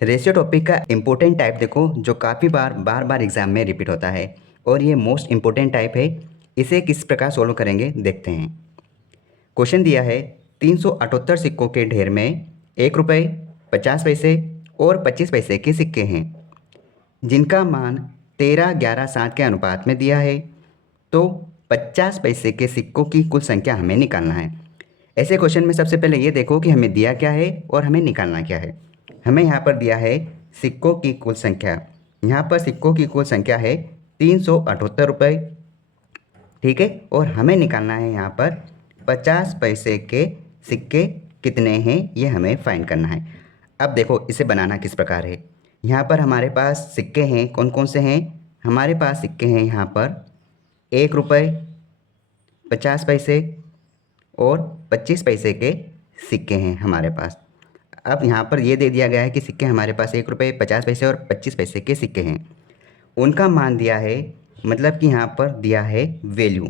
Ratio topic का important type देखो जो काफ़ी बार बार एग्जाम में रिपीट होता है और ये मोस्ट इम्पोर्टेंट टाइप है। इसे किस प्रकार सोल्व करेंगे देखते हैं। क्वेश्चन दिया है 378 सिक्कों के ढेर में 1 रुपये, 50 पैसे और 25 पैसे के सिक्के हैं जिनका मान 13, 11, 7 के अनुपात में दिया है। तो 50 पैसे के सिक्कों की कुल संख्या हमें निकालना है। ऐसे क्वेश्चन में सबसे पहले ये देखो कि हमें दिया क्या है और हमें निकालना क्या है। हमें यहाँ पर दिया है सिक्कों की कुल संख्या। यहाँ पर सिक्कों की कुल संख्या है 378 रुपये, ठीक है। और हमें निकालना है यहाँ पर 50 पैसे के सिक्के कितने हैं, ये हमें फाइंड करना है। अब देखो इसे बनाना किस प्रकार है। यहाँ पर हमारे पास सिक्के हैं, कौन कौन से हैं। हमारे पास सिक्के हैं यहाँ पर 1 रुपये, 50 पैसे और 25 पैसे के सिक्के हैं हमारे पास। अब यहाँ पर ये दे दिया गया है कि सिक्के हमारे पास 1 रुपये, 50 पैसे और 25 पैसे के सिक्के हैं। उनका मान दिया है, मतलब कि यहाँ पर दिया है वैल्यू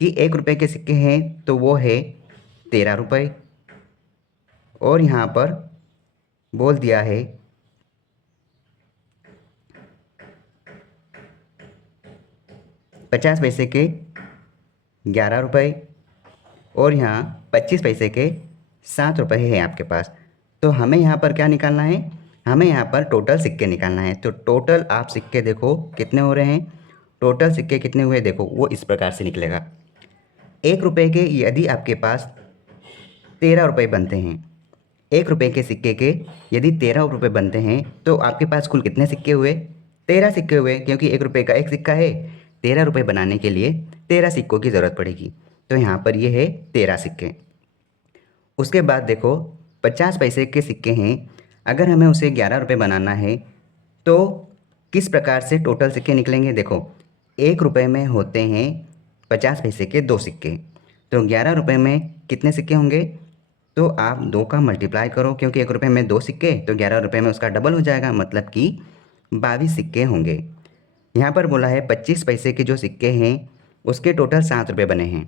कि 1 रुपये के सिक्के हैं तो वो है 13 रुपये। और यहाँ पर बोल दिया है 50 पैसे के 11 रुपये और यहाँ 25 पैसे के 7 रुपये है आपके पास। तो हमें यहाँ पर क्या निकालना है, हमें यहाँ पर टोटल सिक्के निकालना है। तो टोटल आप सिक्के देखो कितने हो रहे हैं। टोटल सिक्के कितने हुए देखो, वो इस प्रकार से निकलेगा। 1 रुपये के यदि आपके पास 13 रुपये बनते हैं, 1 रुपये के सिक्के के यदि 13 रुपये बनते हैं तो आपके पास कुल कितने सिक्के हुए, 13 सिक्के हुए। क्योंकि 1 रुपये का एक सिक्का है, 13 रुपये बनाने के लिए 13 सिक्कों की ज़रूरत पड़ेगी। तो यहाँ पर ये है 13 सिक्के। उसके बाद देखो 50 पैसे के सिक्के हैं, अगर हमें उसे 11 रुपये बनाना है तो किस प्रकार से टोटल सिक्के निकलेंगे। देखो 1 रुपये में होते हैं 50 पैसे के 2 सिक्के, तो 11 रुपये में कितने सिक्के होंगे। तो आप 2 का मल्टीप्लाई करो, क्योंकि 1 रुपये में 2 सिक्के तो 11 रुपये में उसका डबल हो जाएगा, मतलब कि 22 सिक्के होंगे। यहाँ पर बोला है 25 पैसे के जो सिक्के हैं उसके टोटल 7 रुपये बने हैं।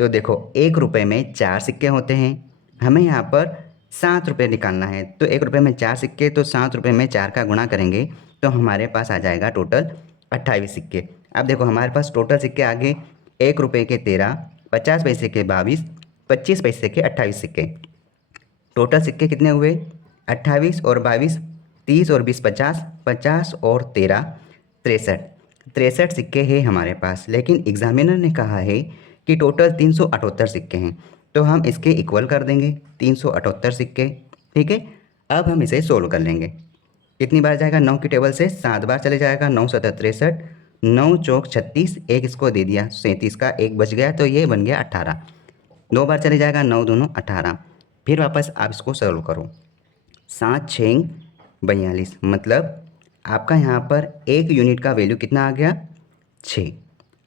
तो देखो 1 रुपये में 4 सिक्के होते हैं, हमें यहाँ पर 7 रुपये निकालना है। तो 1 रुपये में 4 सिक्के, तो 7 रुपये में 4 का गुणा करेंगे तो हमारे पास आ जाएगा टोटल 28 सिक्के। अब देखो हमारे पास टोटल सिक्के आगे 1 रुपये के 13, 50 पैसे के 22, 25 पैसे के 28 सिक्के। टोटल सिक्के कितने हुए, 28 और 22, 30 और 20 50, 50 और 13 63। 63 सिक्के हैं हमारे पास, लेकिन एग्जामिनर ने कहा है कि टोटल 378 सिक्के हैं, तो हम इसके इक्वल कर देंगे 378 सिक्के, ठीक है। अब हम इसे सोल्व कर लेंगे। कितनी बार जाएगा, 9 की टेबल से 7 बार चले जाएगा। 9 7 63, 9 चौक 36, एक इसको दे दिया 37 का, एक बच गया तो ये बन गया 18। 2 बार चले जाएगा, 9 दूनो 18। फिर वापस आप इसको सोल्व करो, 7 6 42, मतलब आपका यहाँ पर 1 यूनिट का वैल्यू कितना आ गया, 6।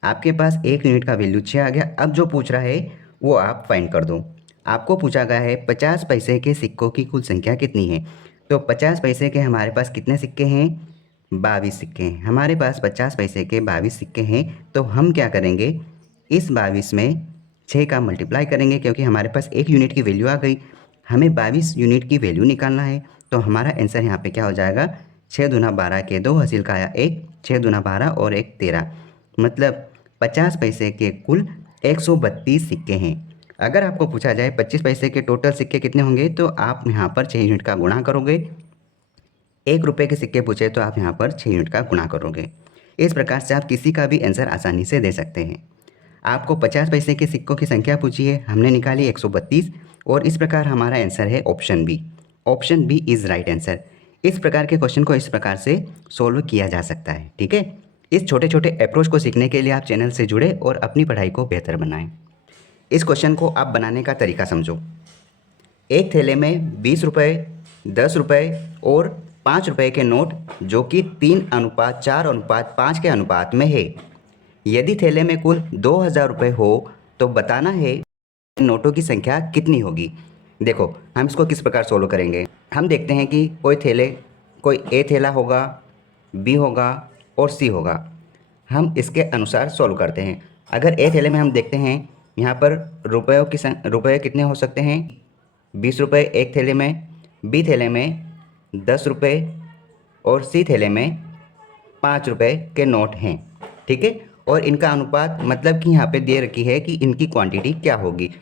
आपके पास 1 यूनिट का वैल्यू 6 आ गया। अब जो पूछ रहा है वो आप फाइंड कर दो। आपको पूछा गया है 50 पैसे के सिक्कों की कुल संख्या कितनी है। तो 50 पैसे के हमारे पास कितने सिक्के हैं, 22 सिक्के हैं। हमारे पास 50 पैसे के 22 सिक्के हैं, तो हम क्या करेंगे, इस 22 में 6 का मल्टीप्लाई करेंगे, क्योंकि हमारे पास 1 यूनिट की वैल्यू आ गई। हमें 22 यूनिट की वैल्यू निकालना है। तो हमारा आंसर यहाँ पे क्या हो जाएगा, 6 दूना 12 के 2, हासिल का आया 1, 6 दूना 12 और 1 13, मतलब 50 पैसे के कुल 132 सिक्के हैं। अगर आपको पूछा जाए 25 पैसे के टोटल सिक्के कितने होंगे, तो आप यहाँ पर 6 यूनिट का गुणा करोगे। 1 रुपये के सिक्के पूछे तो आप यहाँ पर 6 यूनिट का गुणा करोगे। इस प्रकार से आप किसी का भी आंसर आसानी से दे सकते हैं। आपको 50 पैसे के सिक्कों की संख्या पूछी है, हमने निकाली 132, और इस प्रकार हमारा आंसर है option B. Option B is right answer. इस प्रकार के क्वेश्चन को इस प्रकार से सोल्व किया जा सकता है, ठीक है। इस छोटे छोटे अप्रोच को सीखने के लिए आप चैनल से जुड़े और अपनी पढ़ाई को बेहतर बनाएं। इस क्वेश्चन को आप बनाने का तरीका समझो। एक थैले में 20 रुपये, 10 रुपये और 5 रुपये के नोट जो कि 3:4:5 के अनुपात में है। यदि थैले में कुल 2000 रुपये हो तो बताना है नोटों की संख्या कितनी होगी। देखो हम इसको किस प्रकार सोल्व करेंगे। हम देखते हैं कि कोई ए थैला होगा, बी होगा और सी होगा। हम इसके अनुसार सोल्व करते हैं। अगर ए थैले में हम देखते हैं, यहाँ पर रुपये कितने हो सकते हैं, 20 रुपये एक थैले में। बी थैले में 10 रुपये और सी थैले में 5 रुपये के नोट हैं। ठीक है, और इनका अनुपात मतलब कि यहाँ पे दे रखी है कि इनकी क्वांटिटी क्या होगी।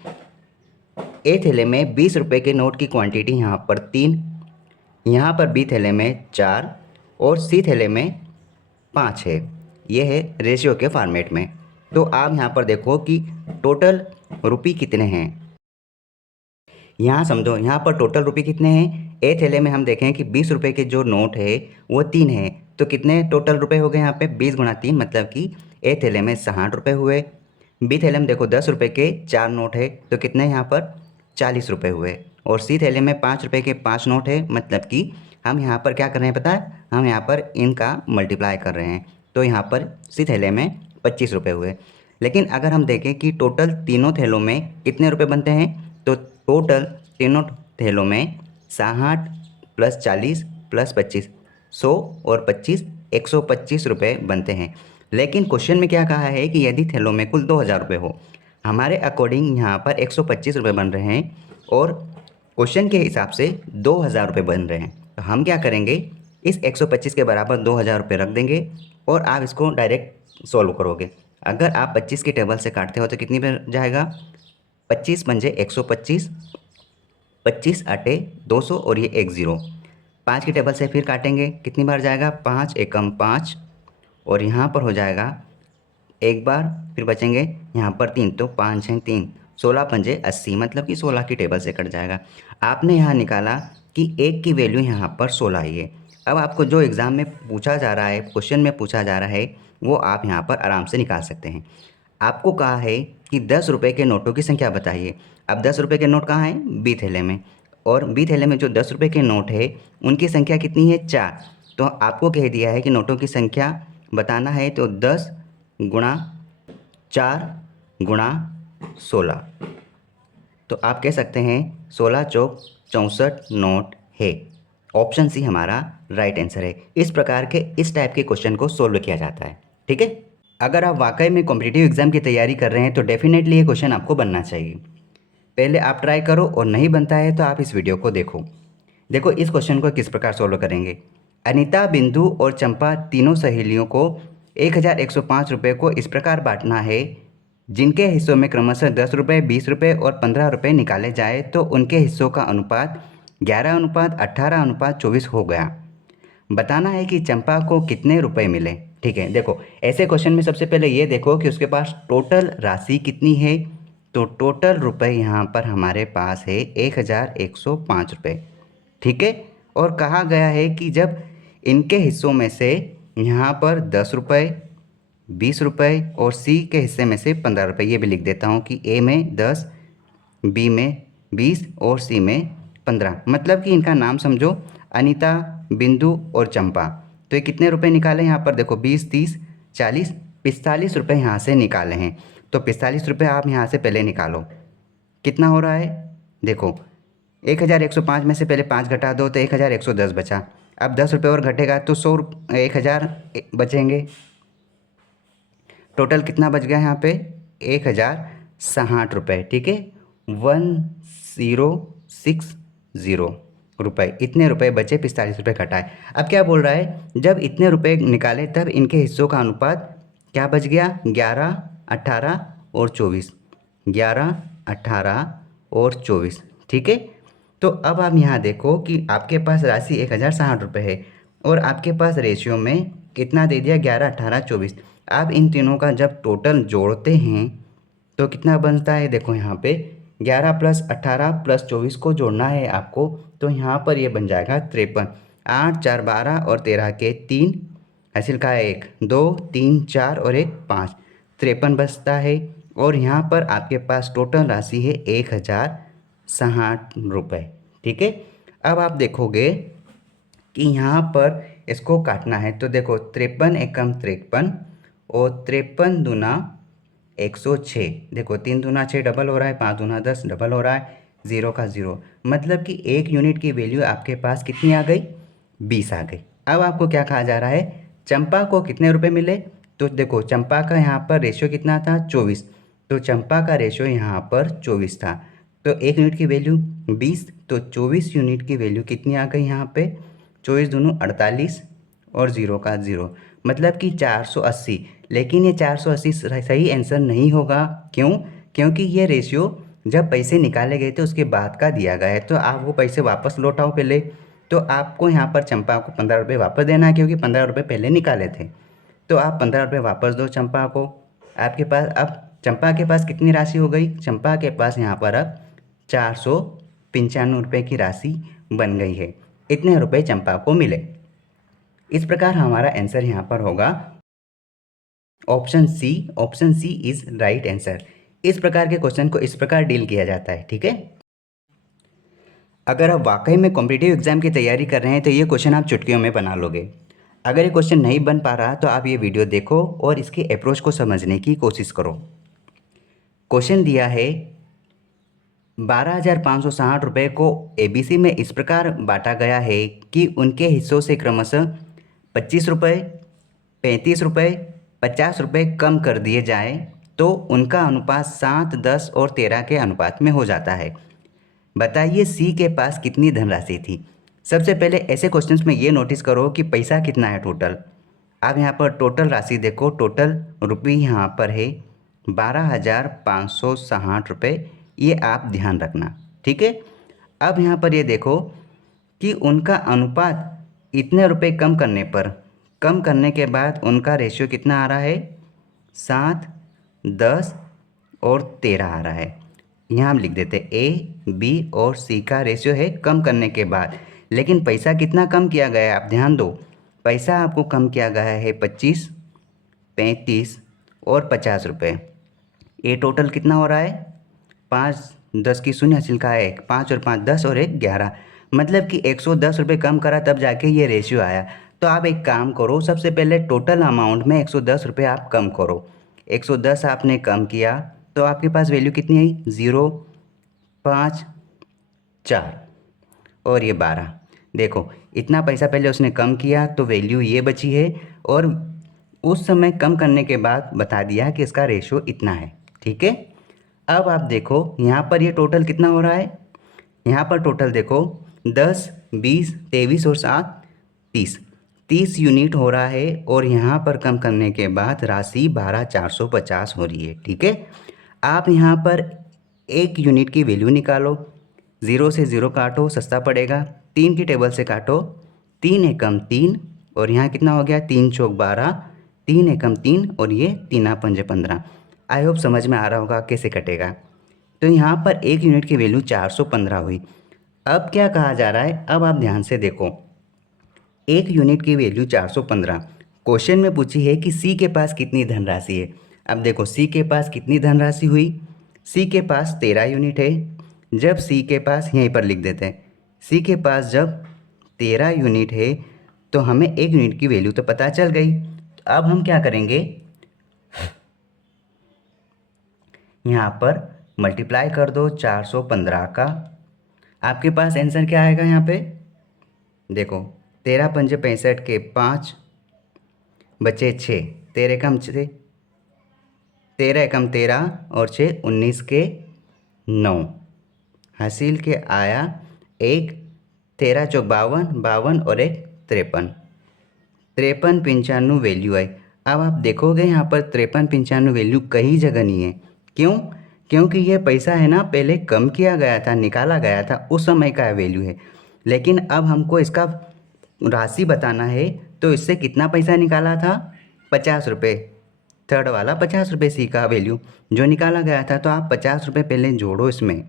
ए थैले में 20 रुपये के नोट की क्वांटिटी यहाँ पर 3, यहाँ पर बी थैले में 4 और सी थैले में 5 है। ये है रेशियो के फॉर्मेट में। तो आप यहाँ पर देखो कि टोटल रुपये कितने हैं। यहाँ समझो, यहाँ पर टोटल रुपये कितने हैं। ए थैले में हम देखें कि 20 रुपये के जो नोट है वो 3 है, तो कितने टोटल रुपए हो गए यहाँ पे 20 गुणा 3, मतलब कि ए थैले में 60 रुपये हुए। बी थैले में देखो 10 रुपये के 4 नोट है, तो कितने यहाँ पर 40 रुपये हुए। और सी थैले में 5 रुपये के 5 नोट है, मतलब कि हम यहाँ पर क्या कर रहे हैं पता है, हम यहाँ पर इनका मल्टीप्लाई कर रहे हैं। तो यहाँ पर सी थैले में 25 रुपये हुए। लेकिन अगर हम देखें कि टोटल तीनों थैलों में कितने रुपए बनते हैं, तो टोटल तीनों थैलों में 60 + 40 + 25, 100 और 25, 125 रुपये बनते हैं। लेकिन क्वेश्चन में क्या कहा है कि यदि थैलों में कुल 2000 रुपये हो, हमारे अकॉर्डिंग यहाँ पर 125 रुपये बन रहे हैं और क्वेश्चन के हिसाब से 2000 रुपये बन रहे हैं। तो हम क्या करेंगे, इस 125 के बराबर 2000 रुपये रख देंगे और आप इसको डायरेक्ट सॉल्व करोगे। अगर आप 25 के टेबल से काटते हो तो कितनी बन जाएगा, 25 पंजे 125, 25 आटे 200 और ये 1 0। 5 की टेबल से फिर काटेंगे, कितनी बार जाएगा, 5 एकम 5 और यहाँ पर हो जाएगा एक बार, फिर बचेंगे यहाँ पर 3, तो 5 हैं 3, 16 पंजे 80, मतलब कि 16 की टेबल से कट जाएगा। आपने यहाँ निकाला कि 1 की वैल्यू यहाँ पर 16 ही है। अब आपको जो एग्ज़ाम में पूछा जा रहा है, क्वेश्चन में पूछा जा रहा है, वो आप यहाँ पर आराम से निकाल सकते हैं। आपको कहा है कि 10 रुपये के नोटों की संख्या बताइए। अब 10 रुपये के नोट कहाँ हैं, बी थैले में, और बी थैले में जो 10 रुपये के नोट है उनकी संख्या कितनी है, 4। तो आपको कह दिया है कि नोटों की संख्या बताना है, तो 10 गुणा 4 गुणा 16, तो आप कह सकते हैं 16 चौक 64 नोट है। ऑप्शन सी हमारा राइट आंसर है। इस प्रकार के इस टाइप के क्वेश्चन को सोल्व किया जाता है। ठीक है, अगर आप वाकई में कॉम्पिटिटिव एग्जाम की तैयारी कर रहे हैं तो डेफिनेटली ये क्वेश्चन आपको बनना चाहिए। पहले आप ट्राई करो और नहीं बनता है तो आप इस वीडियो को देखो। देखो इस क्वेश्चन को किस प्रकार सोल्व करेंगे। अनीता, बिंदु और चंपा तीनों सहेलियों को 1105 रुपये को इस प्रकार बांटना है, जिनके हिस्सों में क्रमशः 10 रुपये, 20 रुपये और 15 रुपये निकाले जाए तो उनके हिस्सों का अनुपात 11:18:24 हो गया। बताना है कि चंपा को कितने रुपए मिले। ठीक है, देखो ऐसे क्वेश्चन में सबसे पहले ये देखो कि उसके पास टोटल राशि कितनी है। तो टोटल रुपए यहाँ पर हमारे पास है 1105 रुपये। ठीक है, और कहा गया है कि जब इनके हिस्सों में से यहाँ पर 10 रुपये, 20 रुपये और सी के हिस्से में से 15 रुपये, ये भी लिख देता हूँ कि ए में 10, बी में 20 और सी में 15, मतलब कि इनका नाम समझो अनीता, बिंदु और चंपा। तो ये कितने रुपए निकाले यहाँ पर, देखो 20, 30, 40, 45 रुपये यहाँ से निकाले हैं। तो 45 रुपये आप यहाँ से पहले निकालो, कितना हो रहा है, देखो 1105 में से पहले 5 घटा दो तो 1110 बचा। अब 10 रुपये और घटेगा तो 1000 बचेंगे। टोटल कितना बच गया यहाँ पे, 1060 रुपये। ठीक है, 1060 रुपये, इतने रुपए बचे, 45 रुपये घटाए। अब क्या बोल रहा है, जब इतने रुपए निकाले तब इनके हिस्सों का अनुपात क्या बच गया, 11, 18 और 24, 11, 18 और 24। ठीक है, तो अब आप यहाँ देखो कि आपके पास राशि 1060 रुपये है और आपके पास रेशियो में कितना दे दिया, 11, 18, 24। आप इन तीनों का जब टोटल जोड़ते हैं तो कितना बनता है, देखो यहाँ पे 11 + 18 + 24 को जोड़ना है आपको, तो यहाँ पर ये बन जाएगा 53। 8, 4, 12 और 13 के 3, हासिल का 1, 2, 3, 4 और 1, 5, 53 बचता है। और यहाँ पर आपके पास टोटल राशि है 1060 रुपये। ठीक है, अब आप देखोगे कि यहाँ पर इसको काटना है, तो देखो 53 एकम 53 और 53 दूना 106, देखो 3 दूना 6 डबल हो रहा है, 5 दूना 10 डबल हो रहा है, 0 का 0, मतलब कि 1 यूनिट की वैल्यू आपके पास कितनी आ गई, 20 आ गई। अब आपको क्या कहा जा रहा है, चंपा को कितने रुपए मिले। तो देखो चंपा का यहाँ पर रेशियो कितना था, 24, तो चंपा का रेशियो यहाँ पर 24 था। तो 1 यूनिट की वैल्यू 20, तो 24 यूनिट की वैल्यू कितनी आ गई यहाँ पे, 24 दूनी 48 और 0 का 0, मतलब कि 480। लेकिन ये 480 सही आंसर नहीं होगा। क्यों? क्योंकि ये रेशियो जब पैसे निकाले गए थे उसके बाद का दिया गया है। तो आप वो पैसे वापस लौटाओ पहले। तो आपको यहाँ पर चंपा को 15 रुपये वापस देना है, क्योंकि 15 रुपये पहले निकाले थे। तो आप 15 रुपये वापस दो चंपा को। आपके पास अब चंपा के पास कितनी राशि हो गई? चंपा के पास यहाँ पर अब 495 रुपये की राशि बन गई है। इतने रुपये चंपा को मिले। इस प्रकार हमारा आंसर यहाँ पर होगा option C. Option C is right answer. इस प्रकार के क्वेश्चन को इस प्रकार डील किया जाता है। ठीक है। अगर आप वाकई में कॉम्पिटिटिव एग्जाम की तैयारी कर रहे हैं तो ये क्वेश्चन आप चुटकियों में बना लोगे। अगर ये क्वेश्चन नहीं बन पा रहा तो आप ये वीडियो देखो और इसके अप्रोच को समझने की कोशिश करो। क्वेश्चन दिया है 12,560 रुपये को ABC में इस प्रकार बांटा गया है कि उनके हिस्सों से क्रमशः 25 रुपये, 35 रुपये, 50 रुपये कम कर दिए जाएं तो उनका अनुपात 7, 10 और 13 के अनुपात में हो जाता है। बताइए C के पास कितनी धनराशि थी। सबसे पहले ऐसे क्वेश्चंस में ये नोटिस करो कि पैसा कितना है टोटल। अब यहाँ पर टोटल राशि देखो, टोटल रुपये यहाँ पर है 12,560 रुपये। ये आप ध्यान रखना। ठीक है। अब यहाँ पर ये देखो कि उनका अनुपात इतने रुपए कम करने पर, कम करने के बाद उनका रेशियो कितना आ रहा है? 7, 10 और 13 आ रहा है। यहाँ हम लिख देते A, B और C का रेशियो है कम करने के बाद। लेकिन पैसा कितना कम किया गया है? आप ध्यान दो, पैसा आपको कम किया गया है 25, 35 और 50 रुपये। ये टोटल कितना हो रहा है? 5, 10 की शून्य हासिल का है 1, 5 और 5 10 और 1 11, मतलब कि 110 रुपये कम करा तब जाके ये रेशियो आया। तो आप एक काम करो, सबसे पहले टोटल अमाउंट में 110 रुपये आप कम करो। 110 आपने कम किया तो आपके पास वैल्यू कितनी आई? 0, 5, 4 और ये 12। देखो इतना पैसा पहले उसने कम किया तो वैल्यू ये बची है, और उस समय कम करने के बाद बता दिया कि इसका रेशियो इतना है। ठीक है। अब आप देखो यहाँ पर ये टोटल कितना हो रहा है। यहाँ पर टोटल देखो 10, 20, 23 और 7 30, 30 यूनिट हो रहा है, और यहाँ पर कम करने के बाद राशि 12,450 हो रही है। ठीक है। आप यहाँ पर 1 यूनिट की वैल्यू निकालो, 0 से 0 काटो, सस्ता पड़ेगा। 3 की टेबल से काटो, 3 एकम 3 और यहाँ कितना हो गया? 3 चौक 12, 3 एकम 3 और ये 3 पंजे 15। आई होप समझ में आ रहा होगा कैसे कटेगा। तो यहाँ पर 1 यूनिट की वैल्यू 415 हुई। अब क्या कहा जा रहा है? अब आप ध्यान से देखो, 1 यूनिट की वैल्यू 415, क्वेश्चन में पूछी है कि सी के पास कितनी धनराशि है। अब देखो सी के पास कितनी धनराशि हुई? सी के पास 13 यूनिट है। जब सी के पास, यहीं पर लिख देते हैं, सी के पास जब 13 यूनिट है तो हमें 1 यूनिट की वैल्यू तो पता चल गई। तो अब हम क्या करेंगे, यहाँ पर मल्टीप्लाई कर दो 415 का। आपके पास आंसर क्या आएगा? यहाँ पे देखो 13 पंजे 65 के 5 बचे 6, 13 कम 6, 13 एकम 13 और 6 19 के 9 हासिल के आया 1, 13 चौक 52, 52 और 1 53, 53 95 वैल्यू आई। अब आप देखोगे यहाँ पर 53 95 वैल्यू कहीं जगह नहीं है। क्यों? क्योंकि ये पैसा है ना पहले कम किया गया था, निकाला गया था, उस समय का वैल्यू है। लेकिन अब हमको इसका राशि बताना है, तो इससे कितना पैसा निकाला था? 50 रुपये। थर्ड वाला 50 रुपये सी का वैल्यू जो निकाला गया था। तो आप 50 रुपये पहले जोड़ो इसमें।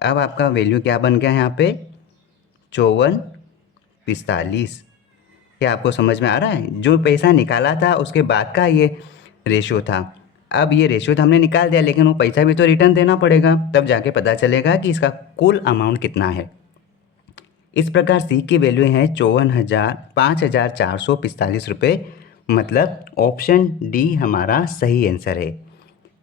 अब आपका वैल्यू क्या बन गया यहाँ पे? 5445। क्या आपको समझ में आ रहा है? जो पैसा निकाला था उसके बाद का ये रेशियो था। अब ये रेशियो तो हमने निकाल दिया, लेकिन वो पैसा भी तो रिटर्न देना पड़ेगा, तब जाके पता चलेगा कि इसका कुल अमाउंट कितना है। इस प्रकार सी की वैल्यू है 5,445 रुपये, मतलब ऑप्शन डी हमारा सही आंसर है।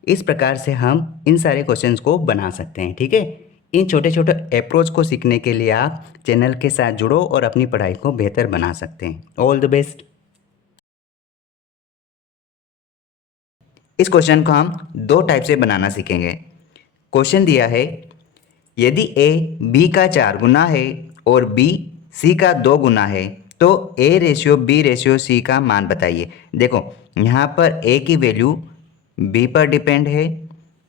इस प्रकार से हम इन सारे क्वेश्चंस को बना सकते हैं। ठीक है। इन छोटे छोटे अप्रोच को सीखने के लिए आप चैनल के साथ जुड़ो और अपनी पढ़ाई को बेहतर बना सकते हैं। All the best. इस क्वेश्चन को हम 2 टाइप से बनाना सीखेंगे। क्वेश्चन दिया है, यदि ए बी का 4 गुना है और बी सी का 2 गुना है, तो A ratio B ratio C का मान बताइए। देखो यहाँ पर ए की वैल्यू बी पर डिपेंड है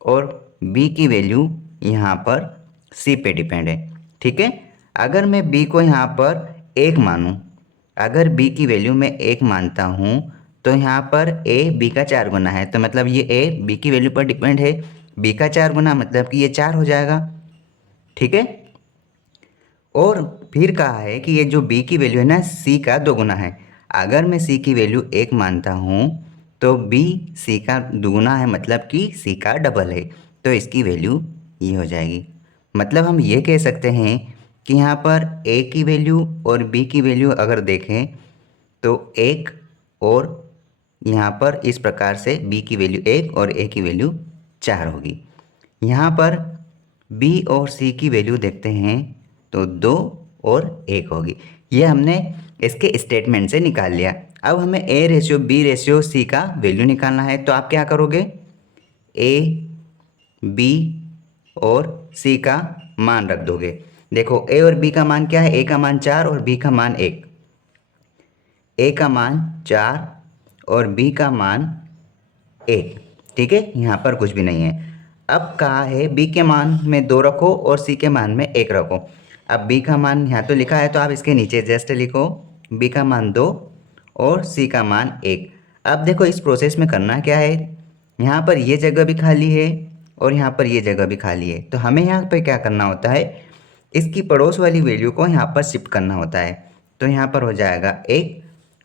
और बी की वैल्यू यहाँ पर सी पे डिपेंड है। ठीक है, अगर मैं बी को यहाँ पर 1 मानूँ, अगर बी की वैल्यू मैं 1 मानता हूँ तो यहाँ पर ए बी का 4 गुना है, तो मतलब ये ए बी की वैल्यू पर डिपेंड है, बी का 4 गुना मतलब कि ये 4 हो जाएगा। ठीक है, और फिर कहा है कि ये जो बी की वैल्यू है ना सी का 2 गुना है। अगर मैं सी की वैल्यू 1 मानता हूँ तो बी सी का दुगुना है, मतलब कि सी का डबल है, तो इसकी वैल्यू ये हो जाएगी। मतलब हम ये कह सकते हैं कि यहाँ पर ए की वैल्यू और बी की वैल्यू अगर देखें तो 1 और यहाँ पर इस प्रकार से बी की वैल्यू 1 और ए की वैल्यू 4 होगी। यहाँ पर बी और सी की वैल्यू देखते हैं तो 2 और 1 होगी। ये हमने इसके स्टेटमेंट से निकाल लिया। अब हमें A ratio B ratio C का वैल्यू निकालना है, तो आप क्या करोगे, ए बी और सी का मान रख दोगे। देखो ए और बी का मान क्या है, ए का मान 4 और बी का मान 1। ए का मान 4 और बी का मान 1। ठीक है, यहाँ पर कुछ भी नहीं है। अब कहा है बी के मान में 2 रखो और सी के मान में 1 रखो। अब बी का मान यहाँ तो लिखा है, तो आप इसके नीचे जस्ट लिखो बी का मान 2 और सी का मान 1। अब देखो इस प्रोसेस में करना क्या है, यहाँ पर ये जगह भी खाली है और यहाँ पर ये जगह भी खाली है, तो हमें यहाँ पर क्या करना होता है, इसकी पड़ोस वाली वैल्यू को यहाँ पर शिफ्ट करना होता है। तो यहाँ पर हो जाएगा 1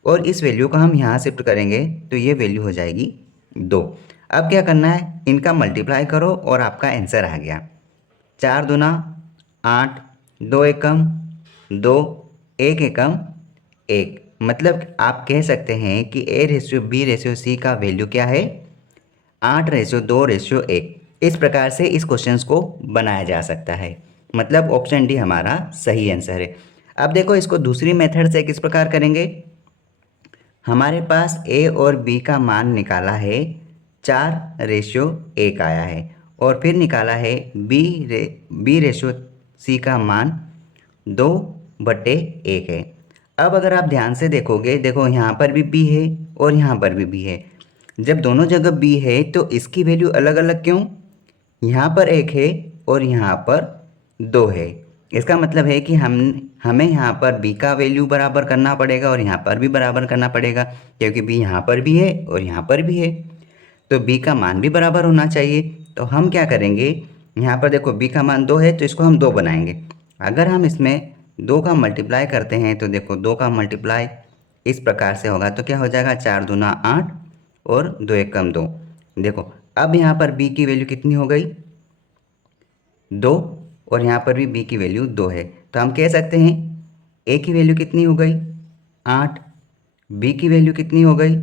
और इस वैल्यू को हम यहाँ शिफ्ट करेंगे तो ये वैल्यू हो जाएगी 2। अब क्या करना है, इनका मल्टीप्लाई करो और आपका आंसर आ गया। 4 दूना 8, 2 एकम 2, 1 एकम 1। मतलब आप कह सकते हैं कि A ratio B ratio C का वैल्यू क्या है, 8 रेशियो 2 रेशियो 1। इस प्रकार से इस क्वेश्चन को बनाया जा सकता है। मतलब ऑप्शन डी हमारा सही आंसर है। अब देखो इसको दूसरी मेथड से किस प्रकार करेंगे, हमारे पास ए और बी का मान निकाला है, 4 रेशियो 1 आया है, और फिर निकाला है बी रेशियो सी का मान 2/1 है। अब अगर आप ध्यान से देखोगे, देखो यहाँ पर भी बी है और यहाँ पर भी बी है। जब दोनों जगह बी है तो इसकी वैल्यू अलग अलग क्यों, यहाँ पर 1 है और यहाँ पर 2 है। इसका मतलब है कि हमें यहाँ पर b का वैल्यू बराबर करना पड़ेगा और यहाँ पर भी बराबर करना पड़ेगा, क्योंकि b यहाँ पर भी है और यहाँ पर भी है, तो b का मान भी बराबर होना चाहिए। तो हम क्या करेंगे, यहाँ पर देखो b का मान 2 है तो इसको हम 2 बनाएंगे। अगर हम इसमें 2 का मल्टीप्लाई करते हैं तो देखो 2 का मल्टीप्लाई इस प्रकार से होगा, तो क्या हो जाएगा, 4 दूना 8 और 2 एकम 2। देखो अब यहाँ पर b की वैल्यू कितनी हो गई, 2, और यहाँ पर भी b की वैल्यू 2 है, तो हम कह सकते हैं a की वैल्यू कितनी हो गई, 8, b की वैल्यू कितनी हो गई,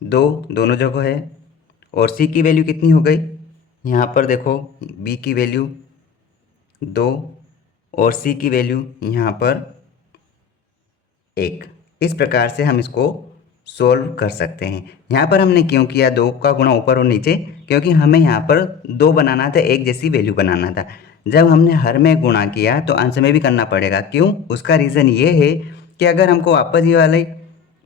2, दोनों जगह है, और c की वैल्यू कितनी हो गई, यहाँ पर देखो b की वैल्यू 2 और c की वैल्यू यहाँ पर 1। इस प्रकार से हम इसको सोल्व कर सकते हैं। यहाँ पर हमने क्यों किया 2 का गुणा ऊपर और नीचे, क्योंकि हमें यहाँ पर 2 बनाना था, एक जैसी वैल्यू बनाना था। जब हमने हर में गुणा किया तो अंश में भी करना पड़ेगा। क्यों, उसका रीज़न ये है कि अगर हमको वापस ये वाली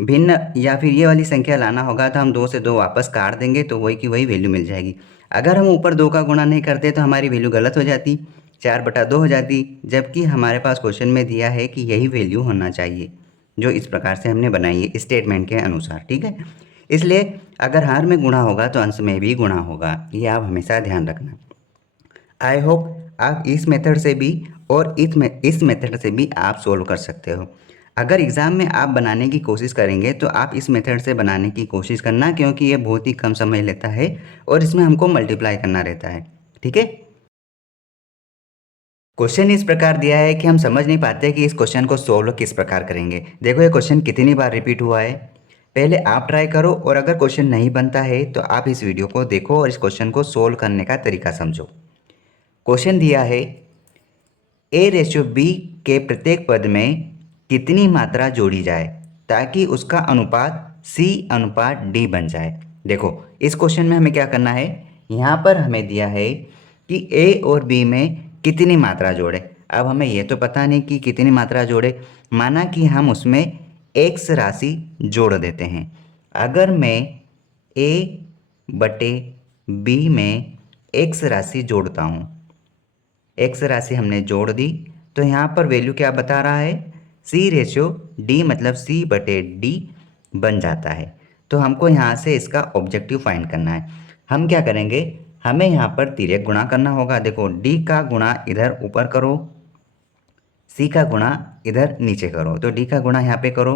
भिन्न या फिर ये वाली संख्या लाना होगा तो हम 2 से 2 वापस काट देंगे तो वही की वही वैल्यू मिल जाएगी। अगर हम ऊपर 2 का गुणा नहीं करते तो हमारी वैल्यू गलत हो जाती, 4/2 हो जाती, जबकि हमारे पास क्वेश्चन में दिया है कि यही वैल्यू होना चाहिए, जो इस प्रकार से हमने बनाई है स्टेटमेंट के अनुसार। ठीक है, इसलिए अगर हर में गुणा होगा तो अंश में भी गुणा होगा, ये आप हमेशा ध्यान रखना। आई होप आप इस मेथड से भी और इस मेथड से भी आप सोल्व कर सकते हो। अगर एग्ज़ाम में आप बनाने की कोशिश करेंगे तो आप इस मेथड से बनाने की कोशिश करना, क्योंकि ये बहुत ही कम समय लेता है और इसमें हमको मल्टीप्लाई करना रहता है। ठीक है, क्वेश्चन इस प्रकार दिया है कि हम समझ नहीं पाते कि इस क्वेश्चन को सोल्व किस प्रकार करेंगे। देखो ये क्वेश्चन कितनी बार रिपीट हुआ है, पहले आप ट्राई करो, और अगर क्वेश्चन नहीं बनता है तो आप इस वीडियो को देखो और इस क्वेश्चन को सोल्व करने का तरीका समझो। क्वेश्चन दिया है ए रेशियो बी के प्रत्येक पद में कितनी मात्रा जोड़ी जाए ताकि उसका अनुपात सी अनुपात डी बन जाए। देखो इस क्वेश्चन में हमें क्या करना है, यहाँ पर हमें दिया है कि ए और बी में कितनी मात्रा जोड़े। अब हमें ये तो पता नहीं कि कितनी मात्रा जोड़े, माना कि हम उसमें x राशि जोड़ देते हैं। अगर मैं a बटे b में x राशि जोड़ता हूँ, x राशि हमने जोड़ दी, तो यहाँ पर वैल्यू क्या बता रहा है, C/D मतलब C बटे D बन जाता है। तो हमको यहाँ से इसका ऑब्जेक्टिव फाइंड करना है। हम क्या करेंगे, हमें यहाँ पर तिर्यक गुणा करना होगा। देखो D का गुणा इधर ऊपर करो, C का गुणा इधर नीचे करो। तो D का गुणा यहाँ पे करो,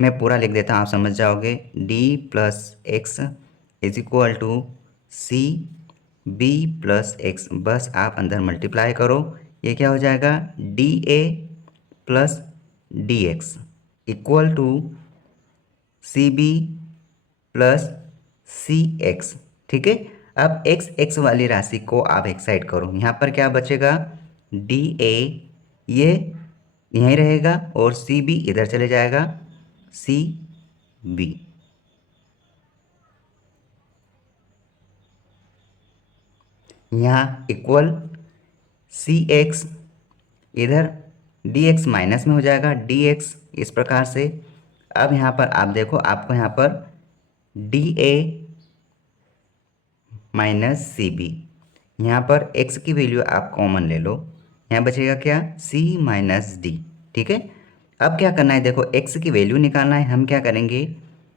मैं पूरा लिख देता हूँ, आप समझ जाओगे। D plus x is equal to C B plus x, बस आप अंदर मल्टीप्लाई करो, ये क्या हो जाएगा, D A plus D x equal to C B plus C x. ठीक है, अब एक्स एक्स वाली राशि को आप एक साइड करो, यहाँ पर क्या बचेगा, डी ए ये यहीं रहेगा और सी बी इधर चले जाएगा, सी बी। यहाँ इक्वल सी एक्स, इधर डी एक्स माइनस में हो जाएगा, डी एक्स इस प्रकार से। अब यहाँ पर आप देखो, आपको यहाँ पर D A minus C B, यहाँ पर x की वैल्यू आप कॉमन ले लो, यहाँ बचेगा क्या, c माइनस डी। ठीक है, अब क्या करना है, देखो x की वैल्यू निकालना है। हम क्या करेंगे,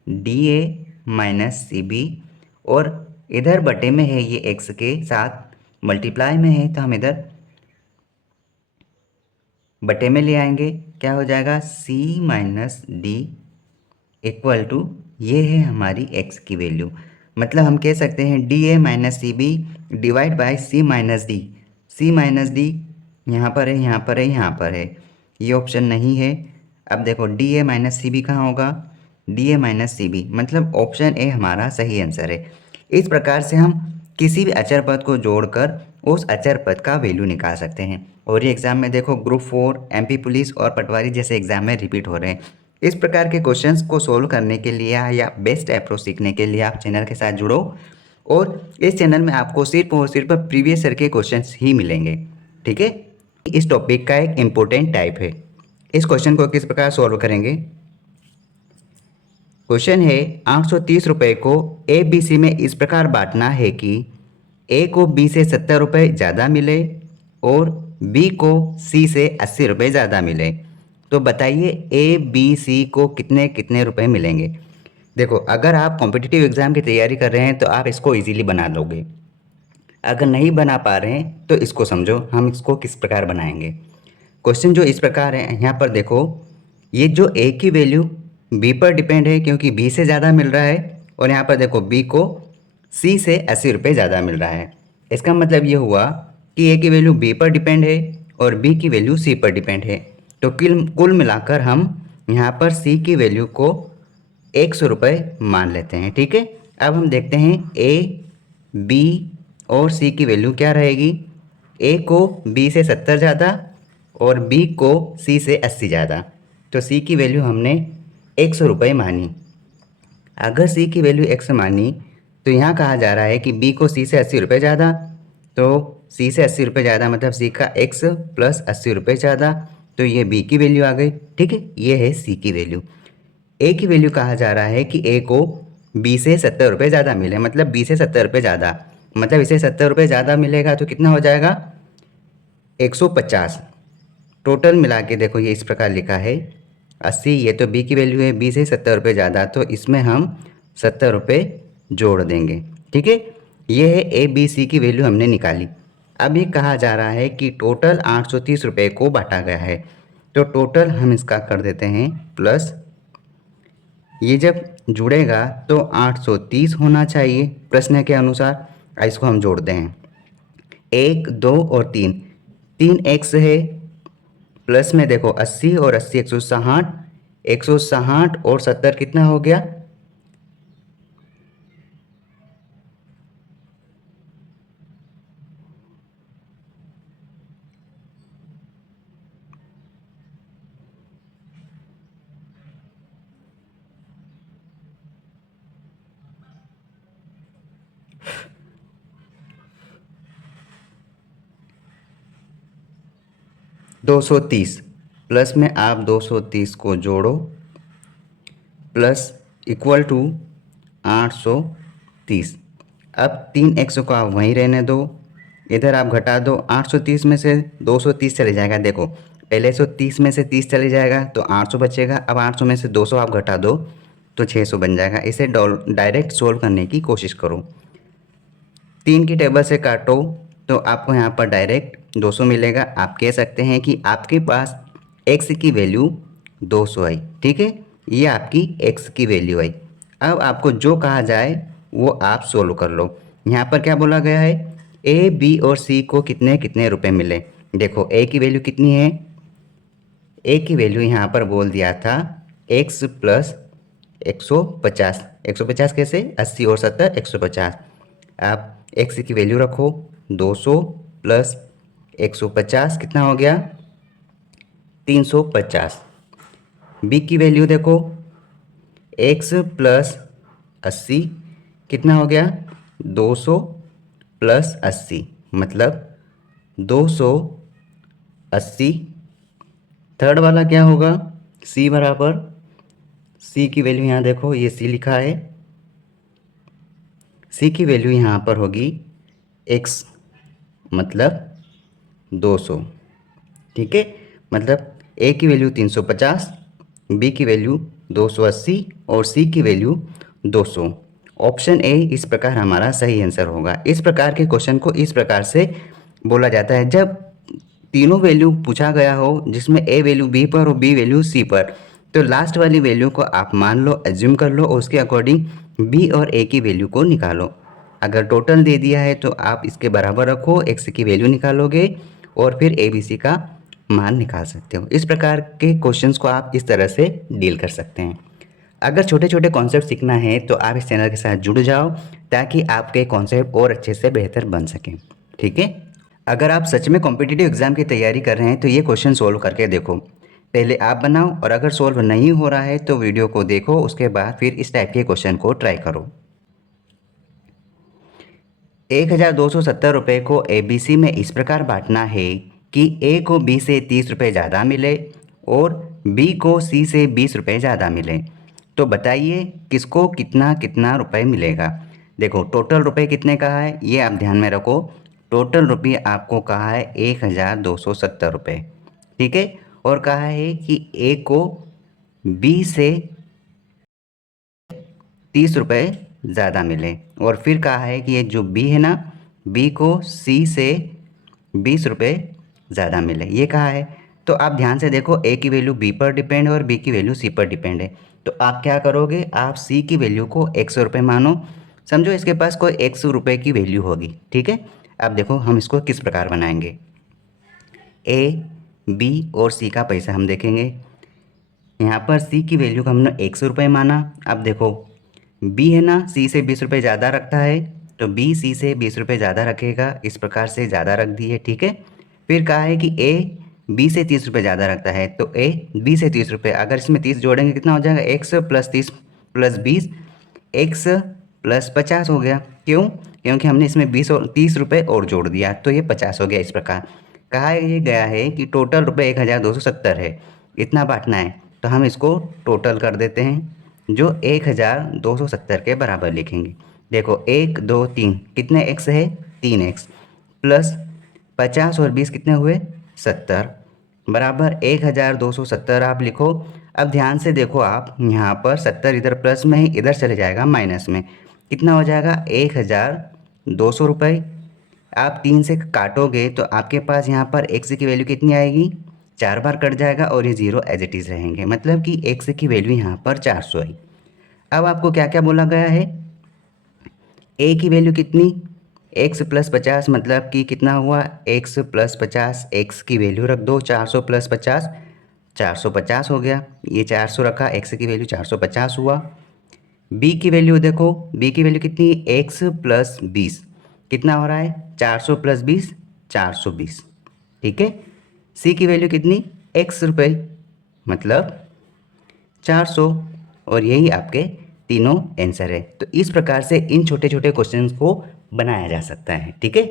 D A minus C B, और इधर बटे में है, ये x के साथ मल्टीप्लाई में है, तो हम इधर बटे में ले आएंगे, क्या हो जाएगा, c minus D equal to, ये है हमारी x की वैल्यू। मतलब हम कह सकते हैं D A minus C B divide by C minus D. C minus D यहाँ पर है, यहाँ पर है, यहाँ पर है, ये ऑप्शन नहीं है। अब देखो D A minus C B कहाँ होगा, D A minus C B, मतलब ऑप्शन ए हमारा सही आंसर है। इस प्रकार से हम किसी भी अचर पद को जोड़कर उस अचर पद का वैल्यू निकाल सकते हैं। और ये एग्ज़ाम में देखो ग्रुप 4, एमपी पुलिस और पटवारी जैसे एग्ज़ाम में रिपीट हो रहे हैं। इस प्रकार के क्वेश्चंस को सोल्व करने के लिए या बेस्ट अप्रोच सीखने के लिए आप चैनल के साथ जुड़ो, और इस चैनल में आपको सिर्फ और सिर्फ प्रीवियस ईयर के क्वेश्चंस ही मिलेंगे। ठीक है, इस टॉपिक का एक इम्पोर्टेंट टाइप है। इस क्वेश्चन को किस प्रकार सॉल्व करेंगे, क्वेश्चन है 830 रुपये को ए बी सी में इस प्रकार बांटना है कि ए को बी से 70 रुपये ज़्यादा मिले और बी को सी से 80 रुपये ज़्यादा मिले। तो बताइए ए बी सी को कितने कितने रुपए मिलेंगे। देखो अगर आप कॉम्पिटिटिव एग्ज़ाम की तैयारी कर रहे हैं तो आप इसको इजीली बना लोगे। अगर नहीं बना पा रहे हैं तो इसको समझो, हम इसको किस प्रकार बनाएंगे। क्वेश्चन जो इस प्रकार है, यहाँ पर देखो ये जो ए की वैल्यू बी पर डिपेंड है क्योंकि बी से ज़्यादा मिल रहा है, और यहाँ पर देखो बी को सी से 80 रुपये ज़्यादा मिल रहा है। इसका मतलब ये हुआ कि ए की वैल्यू बी पर डिपेंड है और बी की वैल्यू सी पर डिपेंड है। तो कुल मिलाकर हम यहाँ पर सी की वैल्यू को 100 रुपये मान लेते हैं। ठीक है, अब हम देखते हैं ए बी और सी की वैल्यू क्या रहेगी। ए को बी से 70 ज़्यादा और बी को सी से 80 ज़्यादा, तो सी की वैल्यू हमने 100 रुपये मानी। अगर सी की वैल्यू 100 मानी तो यहाँ कहा जा रहा है कि बी को सी से 80 रुपये ज़्यादा, तो सी से 80 रुपये ज़्यादा मतलब सी का x प्लस 80 रुपये ज़्यादा, तो ये बी की वैल्यू आ गई। ठीक है, ये है सी की वैल्यू। ए की वैल्यू कहा जा रहा है कि ए को बी से 70 रुपये ज़्यादा मिले, मतलब बी से 70 रुपये ज़्यादा, मतलब इसे 70 रुपये ज़्यादा मिलेगा तो कितना हो जाएगा, 150। टोटल मिला के देखो ये इस प्रकार लिखा है 80, ये तो बी की वैल्यू है, बी से 70 रुपये ज़्यादा, तो इसमें हम 70 रुपये जोड़ देंगे। ठीक है, ये है ए बी सी की वैल्यू हमने निकाली। अब ये कहा जा रहा है कि टोटल 830 रुपये को बांटा गया है, तो टोटल हम इसका कर देते हैं प्लस, ये जब जुड़ेगा तो 830 होना चाहिए प्रश्न के अनुसार। इसको हम जोड़ते हैं, 1 2 और 3, 3x है, प्लस में देखो 80 और 80 160, 160 और 70 कितना हो गया, 230 प्लस में आप 230 को जोड़ो प्लस इक्वल टू 830। अब 3x को आप वहीं रहने दो, इधर आप घटा दो। 830 में से 230 चले जाएगा, देखो पहले 130 में से 30 चले जाएगा तो 800 बचेगा। अब 800 में से 200 आप घटा दो तो 600 बन जाएगा। इसे डायरेक्ट सोल्व करने की कोशिश करो। 3 की टेबल से काटो तो आपको यहाँ पर डायरेक्ट 200 मिलेगा। आप कह सकते हैं कि आपके पास x की वैल्यू 200 आई, ठीक है, ये आपकी x की वैल्यू आई। अब आपको जो कहा जाए वो आप सोल्व कर लो। यहाँ पर क्या बोला गया है, a, b और c को कितने कितने रुपए मिले। देखो a की वैल्यू कितनी है, a की वैल्यू यहाँ पर बोल दिया था x प्लस 150। 150 कैसे, 80 और 70 150। आप x की वैल्यू रखो 200 प्लस 150 कितना हो गया 350। b की वैल्यू देखो x प्लस 80 कितना हो गया 200 प्लस 80 मतलब 280। थर्ड वाला क्या होगा, c बराबर, c की वैल्यू यहाँ देखो, ये c लिखा है, c की वैल्यू यहाँ पर होगी x मतलब 200, ठीक है। मतलब a की वैल्यू 350, b की वैल्यू 280 और c की वैल्यू 200। ऑप्शन ए इस प्रकार हमारा सही आंसर होगा। इस प्रकार के क्वेश्चन को इस प्रकार से बोला जाता है, जब तीनों वैल्यू पूछा गया हो जिसमें ए वैल्यू बी पर और बी वैल्यू सी पर, तो लास्ट वाली वैल्यू को आप मान लो, एज्यूम कर लो और उसके अकॉर्डिंग बी और ए की वैल्यू को निकालो। अगर टोटल दे दिया है तो आप इसके बराबर रखो, एक्स की वैल्यू निकालोगे और फिर ए बी सी का मान निकाल सकते हो। इस प्रकार के क्वेश्चंस को आप इस तरह से डील कर सकते हैं। अगर छोटे छोटे कॉन्सेप्ट सीखना है तो आप इस चैनल के साथ जुड़ जाओ ताकि आपके कॉन्सेप्ट और अच्छे से बेहतर बन सकें, ठीक है। अगर आप सच में कॉम्पिटिटिव एग्जाम की तैयारी कर रहे हैं तो ये क्वेश्चन सोल्व करके देखो। पहले आप बनाओ और अगर सोल्व नहीं हो रहा है तो वीडियो को देखो, उसके बाद फिर इस टाइप के क्वेश्चन को ट्राई करो। 1270 रुपये को ABC में इस प्रकार बांटना है कि A को B से 30 रुपये ज़्यादा मिले और B को C से 20 रुपये ज़्यादा मिले। तो बताइए किसको कितना कितना रुपए मिलेगा। देखो टोटल रुपए कितने कहा है ये आप ध्यान में रखो। टोटल रुपये आपको कहा है 1270 रुपये, ठीक है। और कहा है कि A को B से 30 रुपये ज़्यादा मिले और फिर कहा है कि ये जो B है ना, B को C से 20 रुपये ज़्यादा मिले, ये कहा है। तो आप ध्यान से देखो, A की वैल्यू B पर डिपेंड है और B की वैल्यू C पर डिपेंड है। तो आप क्या करोगे, आप C की वैल्यू को 100 रुपये मानो, समझो इसके पास कोई 100 रुपये की वैल्यू होगी, ठीक है। अब देखो हम इसको किस प्रकार बनाएंगे। A, B और C का पैसा हम देखेंगे। यहाँ पर C की वैल्यू को हमने 100 रुपये माना। अब देखो B है ना, C से 20 रुपये ज़्यादा रखता है तो B C से 20 रुपये ज़्यादा रखेगा, इस प्रकार से ज़्यादा रख दिए, ठीक है। फिर कहा है कि A B से 30 रुपये ज़्यादा रखता है तो A B से 30 रुपये, अगर इसमें 30 जोड़ेंगे कितना हो जाएगा, x plus 30 plus 20 x plus 50 हो गया। क्यों, क्योंकि हमने इसमें 20 और 30 रुपये और जोड़ दिया तो ये 50 हो गया। इस प्रकार कहा ये गया है कि टोटल रुपये 1270 है, इतना बांटना है। तो हम इसको टोटल कर देते हैं जो 1270 के बराबर लिखेंगे। देखो 1 2 3 कितने x है, 3x प्लस 50 और 20 कितने हुए, 70 बराबर 1270 आप लिखो। अब ध्यान से देखो, आप यहाँ पर 70 इधर प्लस में ही, इधर चले जाएगा माइनस में, कितना हो जाएगा 1200 रुपये। आप 3 से काटोगे तो आपके पास यहाँ पर x की वैल्यू कितनी आएगी, 4 बार कट जाएगा और ये 0 एज इट इज़ रहेंगे, मतलब कि x की वैल्यू यहाँ पर 400 आई। अब आपको क्या क्या बोला गया है, a की वैल्यू कितनी, x प्लस 50 मतलब कि कितना हुआ, x प्लस 50, x की वैल्यू रख दो 400 प्लस 50 450 हो गया, ये 400 रखा, x की वैल्यू 450 हुआ। b की वैल्यू देखो, b की वैल्यू कितनी, x प्लस 20 कितना हो रहा है, 400 प्लस 20 420, ठीक है। c की वैल्यू कितनी, x रुपये मतलब 400, और यही आपके तीनों आंसर है। तो इस प्रकार से इन छोटे छोटे क्वेश्चंस को बनाया जा सकता है, ठीक है।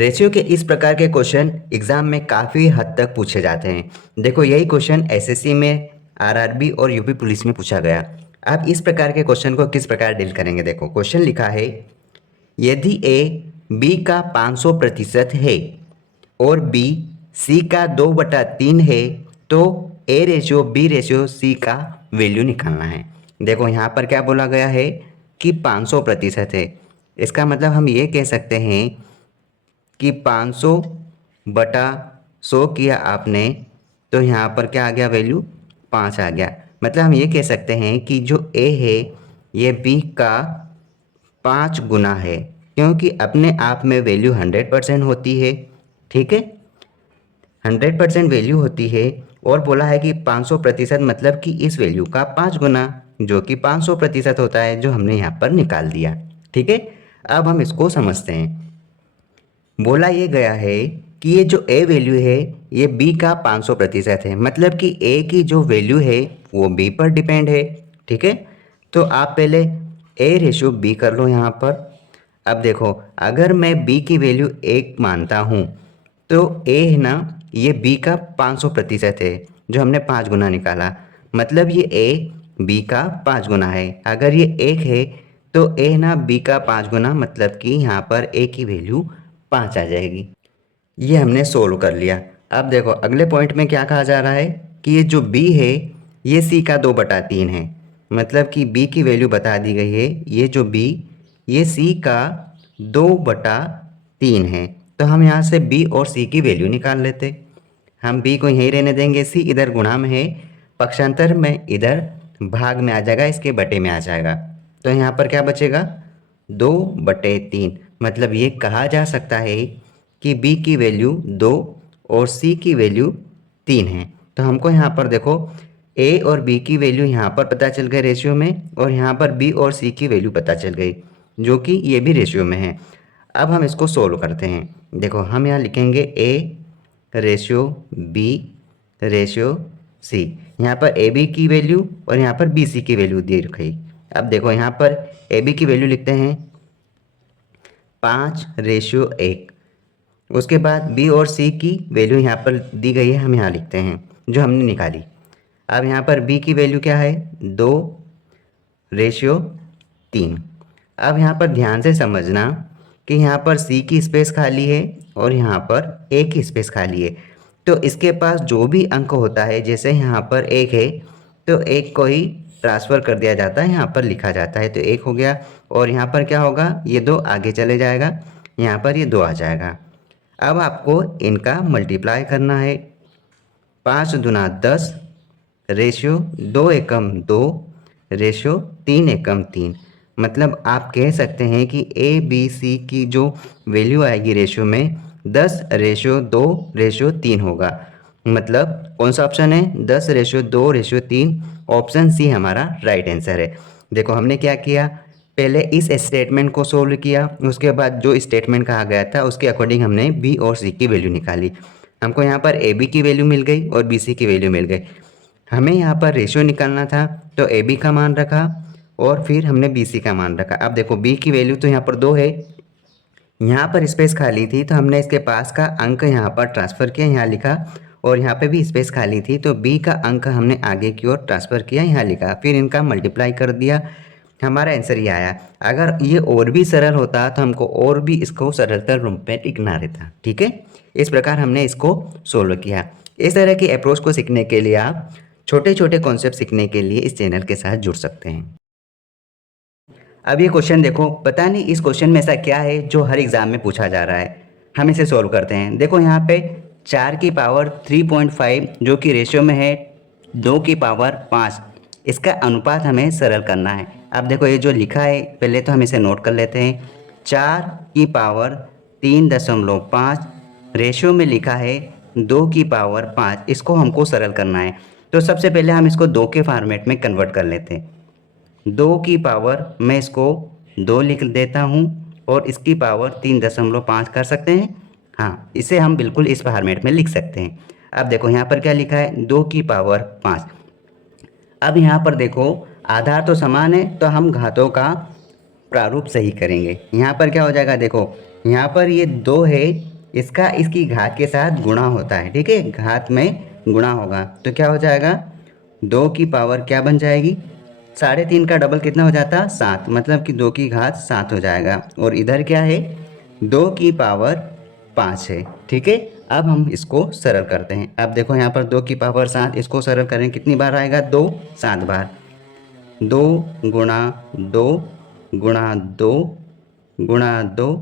रेशियो के इस प्रकार के क्वेश्चन एग्ज़ाम में काफ़ी हद तक पूछे जाते हैं। देखो यही क्वेश्चन एसएससी में, आरआरबी और यूपी पुलिस में पूछा गया। आप इस प्रकार के क्वेश्चन को किस प्रकार डील करेंगे? देखो क्वेश्चन लिखा है, यदि ए बी का 500% है और बी सी का 2/3 है तो A ratio B ratio C का वैल्यू निकालना है। देखो यहाँ पर क्या बोला गया है कि 500% है। इसका मतलब हम ये कह सकते हैं कि 500/100 किया आपने तो यहाँ पर क्या आ गया? वैल्यू 5 आ गया। मतलब हम ये कह सकते हैं कि जो ए है ये बी का 5 गुना है, क्योंकि अपने आप में वैल्यू 100% होती है। ठीक है, 100% वैल्यू होती है और बोला है कि 500% मतलब कि इस वैल्यू का 5 गुना, जो कि 500% होता है, जो हमने यहाँ पर निकाल दिया। ठीक है, अब हम इसको समझते हैं। बोला ये गया है कि ये जो ए वैल्यू है ये बी का 500% है, मतलब कि ए की जो वैल्यू है वो बी पर डिपेंड है। ठीक है, तो आप पहले ए रेशियो बी कर लो यहाँ पर। अब देखो अगर मैं बी की वैल्यू 1 मानता हूँ तो ए है ना, ये बी का 500% है, जो हमने 5 गुना निकाला, मतलब ये ए बी का 5 गुना है। अगर ये 1 है तो ए ना बी का 5 गुना, मतलब कि यहाँ पर ए की वैल्यू 5 आ जाएगी। ये हमने सोल्व कर लिया। अब देखो अगले पॉइंट में क्या कहा जा रहा है कि ये जो बी है ये सी का 2/3 है, मतलब कि बी की वैल्यू बता दी गई है। ये जो बी ये सी का 2/3 है। तो हम यहाँ से बी और सी की वैल्यू निकाल लेते। हम बी को यहीं रहने देंगे, सी इधर गुणा में है, पक्षांतर में इधर भाग में आ जाएगा, इसके बटे में आ जाएगा। तो यहाँ पर क्या बचेगा? 2/3। मतलब ये कहा जा सकता है कि बी की वैल्यू 2 और सी की वैल्यू 3 है। तो हमको यहाँ पर देखो ए और बी की वैल्यू यहाँ पर पता चल गई रेशियो में, और यहाँ पर बी और सी की वैल्यू पता चल गई, जो कि ये भी रेशियो में है। अब हम इसको सोल्व करते हैं। देखो हम यहाँ लिखेंगे A ratio B ratio C. यहाँ पर ए बी की वैल्यू और यहाँ पर बी सी की वैल्यू दे रखी। अब देखो यहाँ पर ए बी की वैल्यू लिखते हैं 5:1। उसके बाद बी और सी की वैल्यू यहाँ पर दी गई है, हम यहाँ लिखते हैं जो हमने निकाली। अब यहाँ पर बी की वैल्यू क्या है? 2:3। अब यहाँ पर ध्यान से समझना कि यहाँ पर सी की स्पेस खाली है और यहाँ पर ए की स्पेस खाली है। तो इसके पास जो भी अंक होता है, जैसे यहाँ पर 1 है तो 1 को ही ट्रांसफ़र कर दिया जाता है, यहाँ पर लिखा जाता है, तो 1 हो गया। और यहाँ पर क्या होगा? ये 2 आगे चले जाएगा, यहाँ पर ये 2 आ जाएगा। अब आपको इनका मल्टीप्लाई करना है। 5 दूना 10 रेशियो 2 एकम 2 रेशियो 3 एकम 3। मतलब आप कह सकते हैं कि ए बी सी की जो वैल्यू आएगी रेशियो में 10:2:3 होगा। मतलब कौन सा ऑप्शन है? 10:2:3। ऑप्शन सी हमारा राइट आंसर है। देखो हमने क्या किया, पहले इस स्टेटमेंट को सोल्व किया, उसके बाद जो स्टेटमेंट कहा गया था उसके अकॉर्डिंग हमने बी और सी की वैल्यू निकाली। हमको यहाँ पर ए बी की वैल्यू मिल गई और बी सी की वैल्यू मिल गई। हमें यहाँ पर रेशियो निकालना था तो ए बी का मान रखा और फिर हमने बी सी का मान रखा। अब देखो बी की वैल्यू तो यहाँ पर 2 है, यहाँ पर स्पेस खाली थी तो हमने इसके पास का अंक यहाँ पर ट्रांसफ़र किया, यहाँ लिखा, और यहाँ पे भी स्पेस खाली थी तो बी का अंक हमने आगे की ओर ट्रांसफ़र किया, यहाँ लिखा, फिर इनका मल्टीप्लाई कर दिया, हमारा आंसर ये आया। अगर ये और भी सरल होता तो हमको और भी इसको सरलतर रूप में लिखना रहता। ठीक है, इस प्रकार हमने इसको सोल्व किया। इस तरह की अप्रोच को सीखने के लिए आप छोटे छोटे कॉन्सेप्ट सीखने के लिए इस चैनल के साथ जुड़ सकते हैं। अब ये क्वेश्चन देखो, पता नहीं इस क्वेश्चन में ऐसा क्या है जो हर एग्ज़ाम में पूछा जा रहा है। हम इसे सोल्व करते हैं। देखो यहाँ पे 4 की पावर 3.5 जो कि रेशियो में है 2 की पावर 5, इसका अनुपात हमें सरल करना है। अब देखो ये जो लिखा है पहले तो हम इसे नोट कर लेते हैं। 4 की पावर 3.5 रेशियो में लिखा है 2 की पावर 5, इसको हमको सरल करना है। तो सबसे पहले हम इसको 2 के फॉर्मेट में कन्वर्ट कर लेते हैं। 2 की पावर मैं इसको 2 लिख देता हूँ और इसकी पावर 3.5 कर सकते हैं। हाँ, इसे हम बिल्कुल इस फॉर्मेट में लिख सकते हैं। अब देखो यहाँ पर क्या लिखा है? 2 की पावर 5। अब यहाँ पर देखो आधार तो समान है तो हम घातों का प्रारूप सही करेंगे। यहाँ पर क्या हो जाएगा? देखो यहाँ पर ये 2 है इसका इसकी घात के साथ गुणा होता है, ठीक है, घात में गुणा होगा तो क्या हो जाएगा, 2 की पावर क्या बन जाएगी, 3.5 का डबल कितना हो जाता, 7, मतलब कि 2 की घात 7 हो जाएगा। और इधर क्या है, 2 की पावर 5 है, ठीक है। अब हम इसको सरल करते हैं। अब देखो यहाँ पर 2 की पावर 7, इसको सरल करें कितनी बार आएगा, 2 7 बार, 2 गुणा 2 गुणा 2 गुणा 2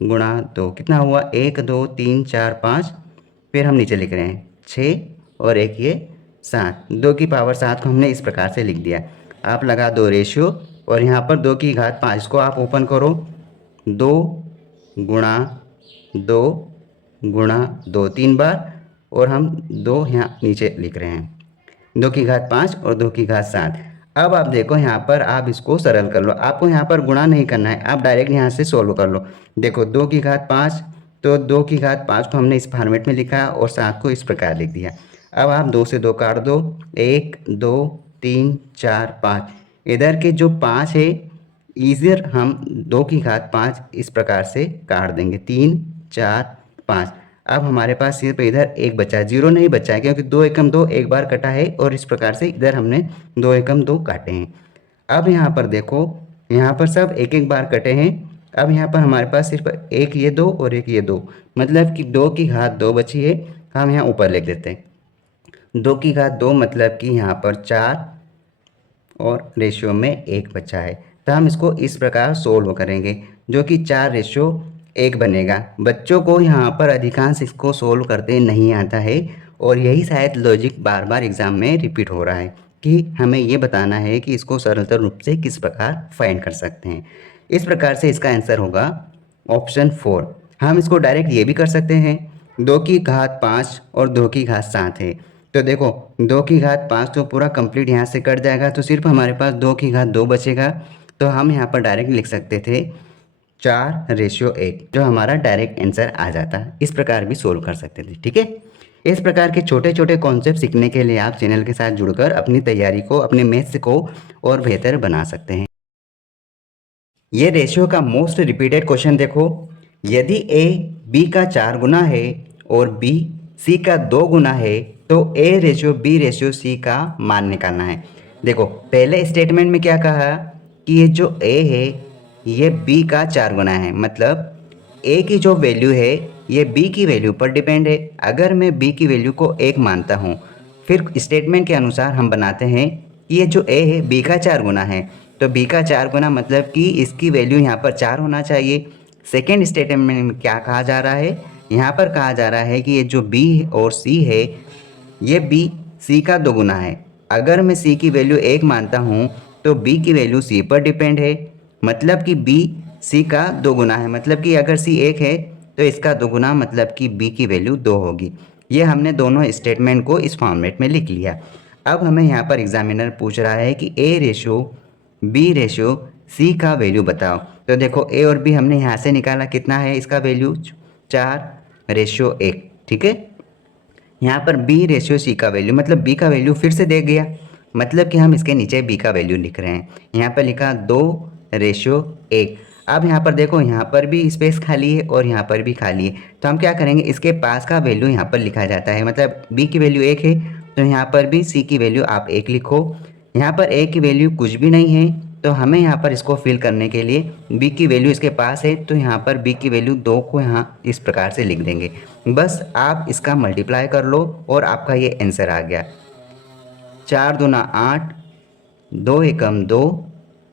गुणा 2 कितना हुआ, 1 2 3 4 5, फिर हम नीचे लिख रहे हैं 6 और एक ये 7, 2 की पावर 7 को हमने इस प्रकार से लिख दिया। आप लगा दो रेशियो और यहाँ पर 2 की घात 5 को आप ओपन करो, 2 गुणा 2 गुणा 2 3 बार, और हम 2 यहाँ नीचे लिख रहे हैं, 2 की घात 5 और 2 की घात 7। अब आप देखो यहाँ पर आप इसको सरल कर लो, आपको यहाँ पर गुणा नहीं करना है, आप डायरेक्ट यहाँ से सोल्व कर लो। देखो 2 की घात 5, तो 2 की घात 5 को हमने इस फॉर्मेट में लिखा और 7 को इस प्रकार लिख दिया। अब आप 2 से 2 काट दो, 1 2 3 4 5, इधर के जो 5 है इधर हम 2 की घात 5 इस प्रकार से काट देंगे, 3 4 5। अब हमारे पास सिर्फ इधर एक बचा है, 0 नहीं बचा है क्योंकि 2 एकम 2 एक बार कटा है और इस प्रकार से इधर हमने 2 एकम 2 काटे हैं। अब यहाँ पर देखो, यहाँ पर सब एक एक बार कटे हैं। अब यहाँ पर हमारे पास सिर्फ एक ये 2 और एक ये 2, मतलब कि 2 की घात 2 बची है। हम यहाँ ऊपर लिख देते हैं 2 की घात 2, मतलब कि यहाँ पर 4 और रेशियो में 1 बचा है। तो हम इसको इस प्रकार सोल्व करेंगे जो कि 4 रेशियो 1 बनेगा। बच्चों को यहाँ पर अधिकांश इसको सोल्व करते नहीं आता है और यही शायद लॉजिक बार बार एग्ज़ाम में रिपीट हो रहा है कि हमें ये बताना है कि इसको सरलतर रूप से किस प्रकार फाइंड कर सकते हैं। इस प्रकार से इसका आंसर होगा ऑप्शन 4। हम इसको डायरेक्ट ये भी कर सकते हैं, 2 की घात 5 और 2 की घात 7 है। तो देखो 2 की घात 5 तो पूरा कंप्लीट यहाँ से कट जाएगा, तो सिर्फ हमारे पास 2 की घात 2 बचेगा। तो हम यहाँ पर डायरेक्ट लिख सकते थे 4 रेशियो 1, जो हमारा डायरेक्ट आंसर आ जाता। इस प्रकार भी सोल्व कर सकते थे, ठीक है। इस प्रकार के छोटे छोटे कॉन्सेप्ट सीखने के लिए आप चैनल के साथ जुड़कर अपनी तैयारी को, अपने मैथ्स को और बेहतर बना सकते हैं। ये रेशियो का मोस्ट रिपीटेड क्वेश्चन देखो, यदि ए बी का 4 गुना है और बी सी का 2 गुना है तो A ratio B ratio C का मान निकालना है। देखो पहले स्टेटमेंट में क्या कहा कि ये जो ए है ये बी का 4 गुना है, मतलब ए की जो वैल्यू है ये बी की वैल्यू पर डिपेंड है। अगर मैं बी की वैल्यू को 1 मानता हूँ, फिर स्टेटमेंट के अनुसार हम बनाते हैं कि ये जो ए है बी का 4 गुना है, तो बी का 4 गुना मतलब कि इसकी वैल्यू यहाँ पर 4 होना चाहिए। सेकेंड स्टेटमेंट में क्या कहा जा रहा है, यहाँ पर कहा जा रहा है कि ये जो बी और सी है ये बी सी का 2 गुना है। अगर मैं सी की वैल्यू 1 मानता हूँ तो बी की वैल्यू सी पर डिपेंड है, मतलब कि बी सी का 2 गुना है, मतलब कि अगर सी 1 है तो इसका 2 गुना मतलब कि बी की वैल्यू 2 होगी। ये हमने दोनों स्टेटमेंट को इस फॉर्मेट में लिख लिया। अब हमें यहाँ पर एग्जामिनर पूछ रहा है कि A ratio B ratio C का वैल्यू बताओ। तो देखो ए और बी हमने यहाँ से निकाला, कितना है इसका वैल्यू, 4 रेशियो 1, ठीक है। यहाँ पर बी रेशियो सी का वैल्यू, मतलब बी का वैल्यू फिर से दे गया, मतलब कि हम इसके नीचे बी का वैल्यू लिख रहे हैं। यहाँ पर लिखा 2 रेशियो 1। अब यहाँ पर देखो यहाँ पर भी स्पेस खाली है और यहाँ पर भी खाली है, तो हम क्या करेंगे, इसके पास का वैल्यू यहाँ पर लिखा जाता है, मतलब बी की वैल्यू 1 है तो यहाँ पर भी सी की वैल्यू आप 1 लिखो। यहाँ पर ए की वैल्यू कुछ भी नहीं है, तो हमें यहाँ पर इसको फिल करने के लिए बी की वैल्यू इसके पास है, तो यहाँ पर बी की वैल्यू 2 को यहाँ इस प्रकार से लिख देंगे। बस आप इसका मल्टीप्लाई कर लो और आपका ये आंसर आ गया, 4 दूना 8, 2 एकम 2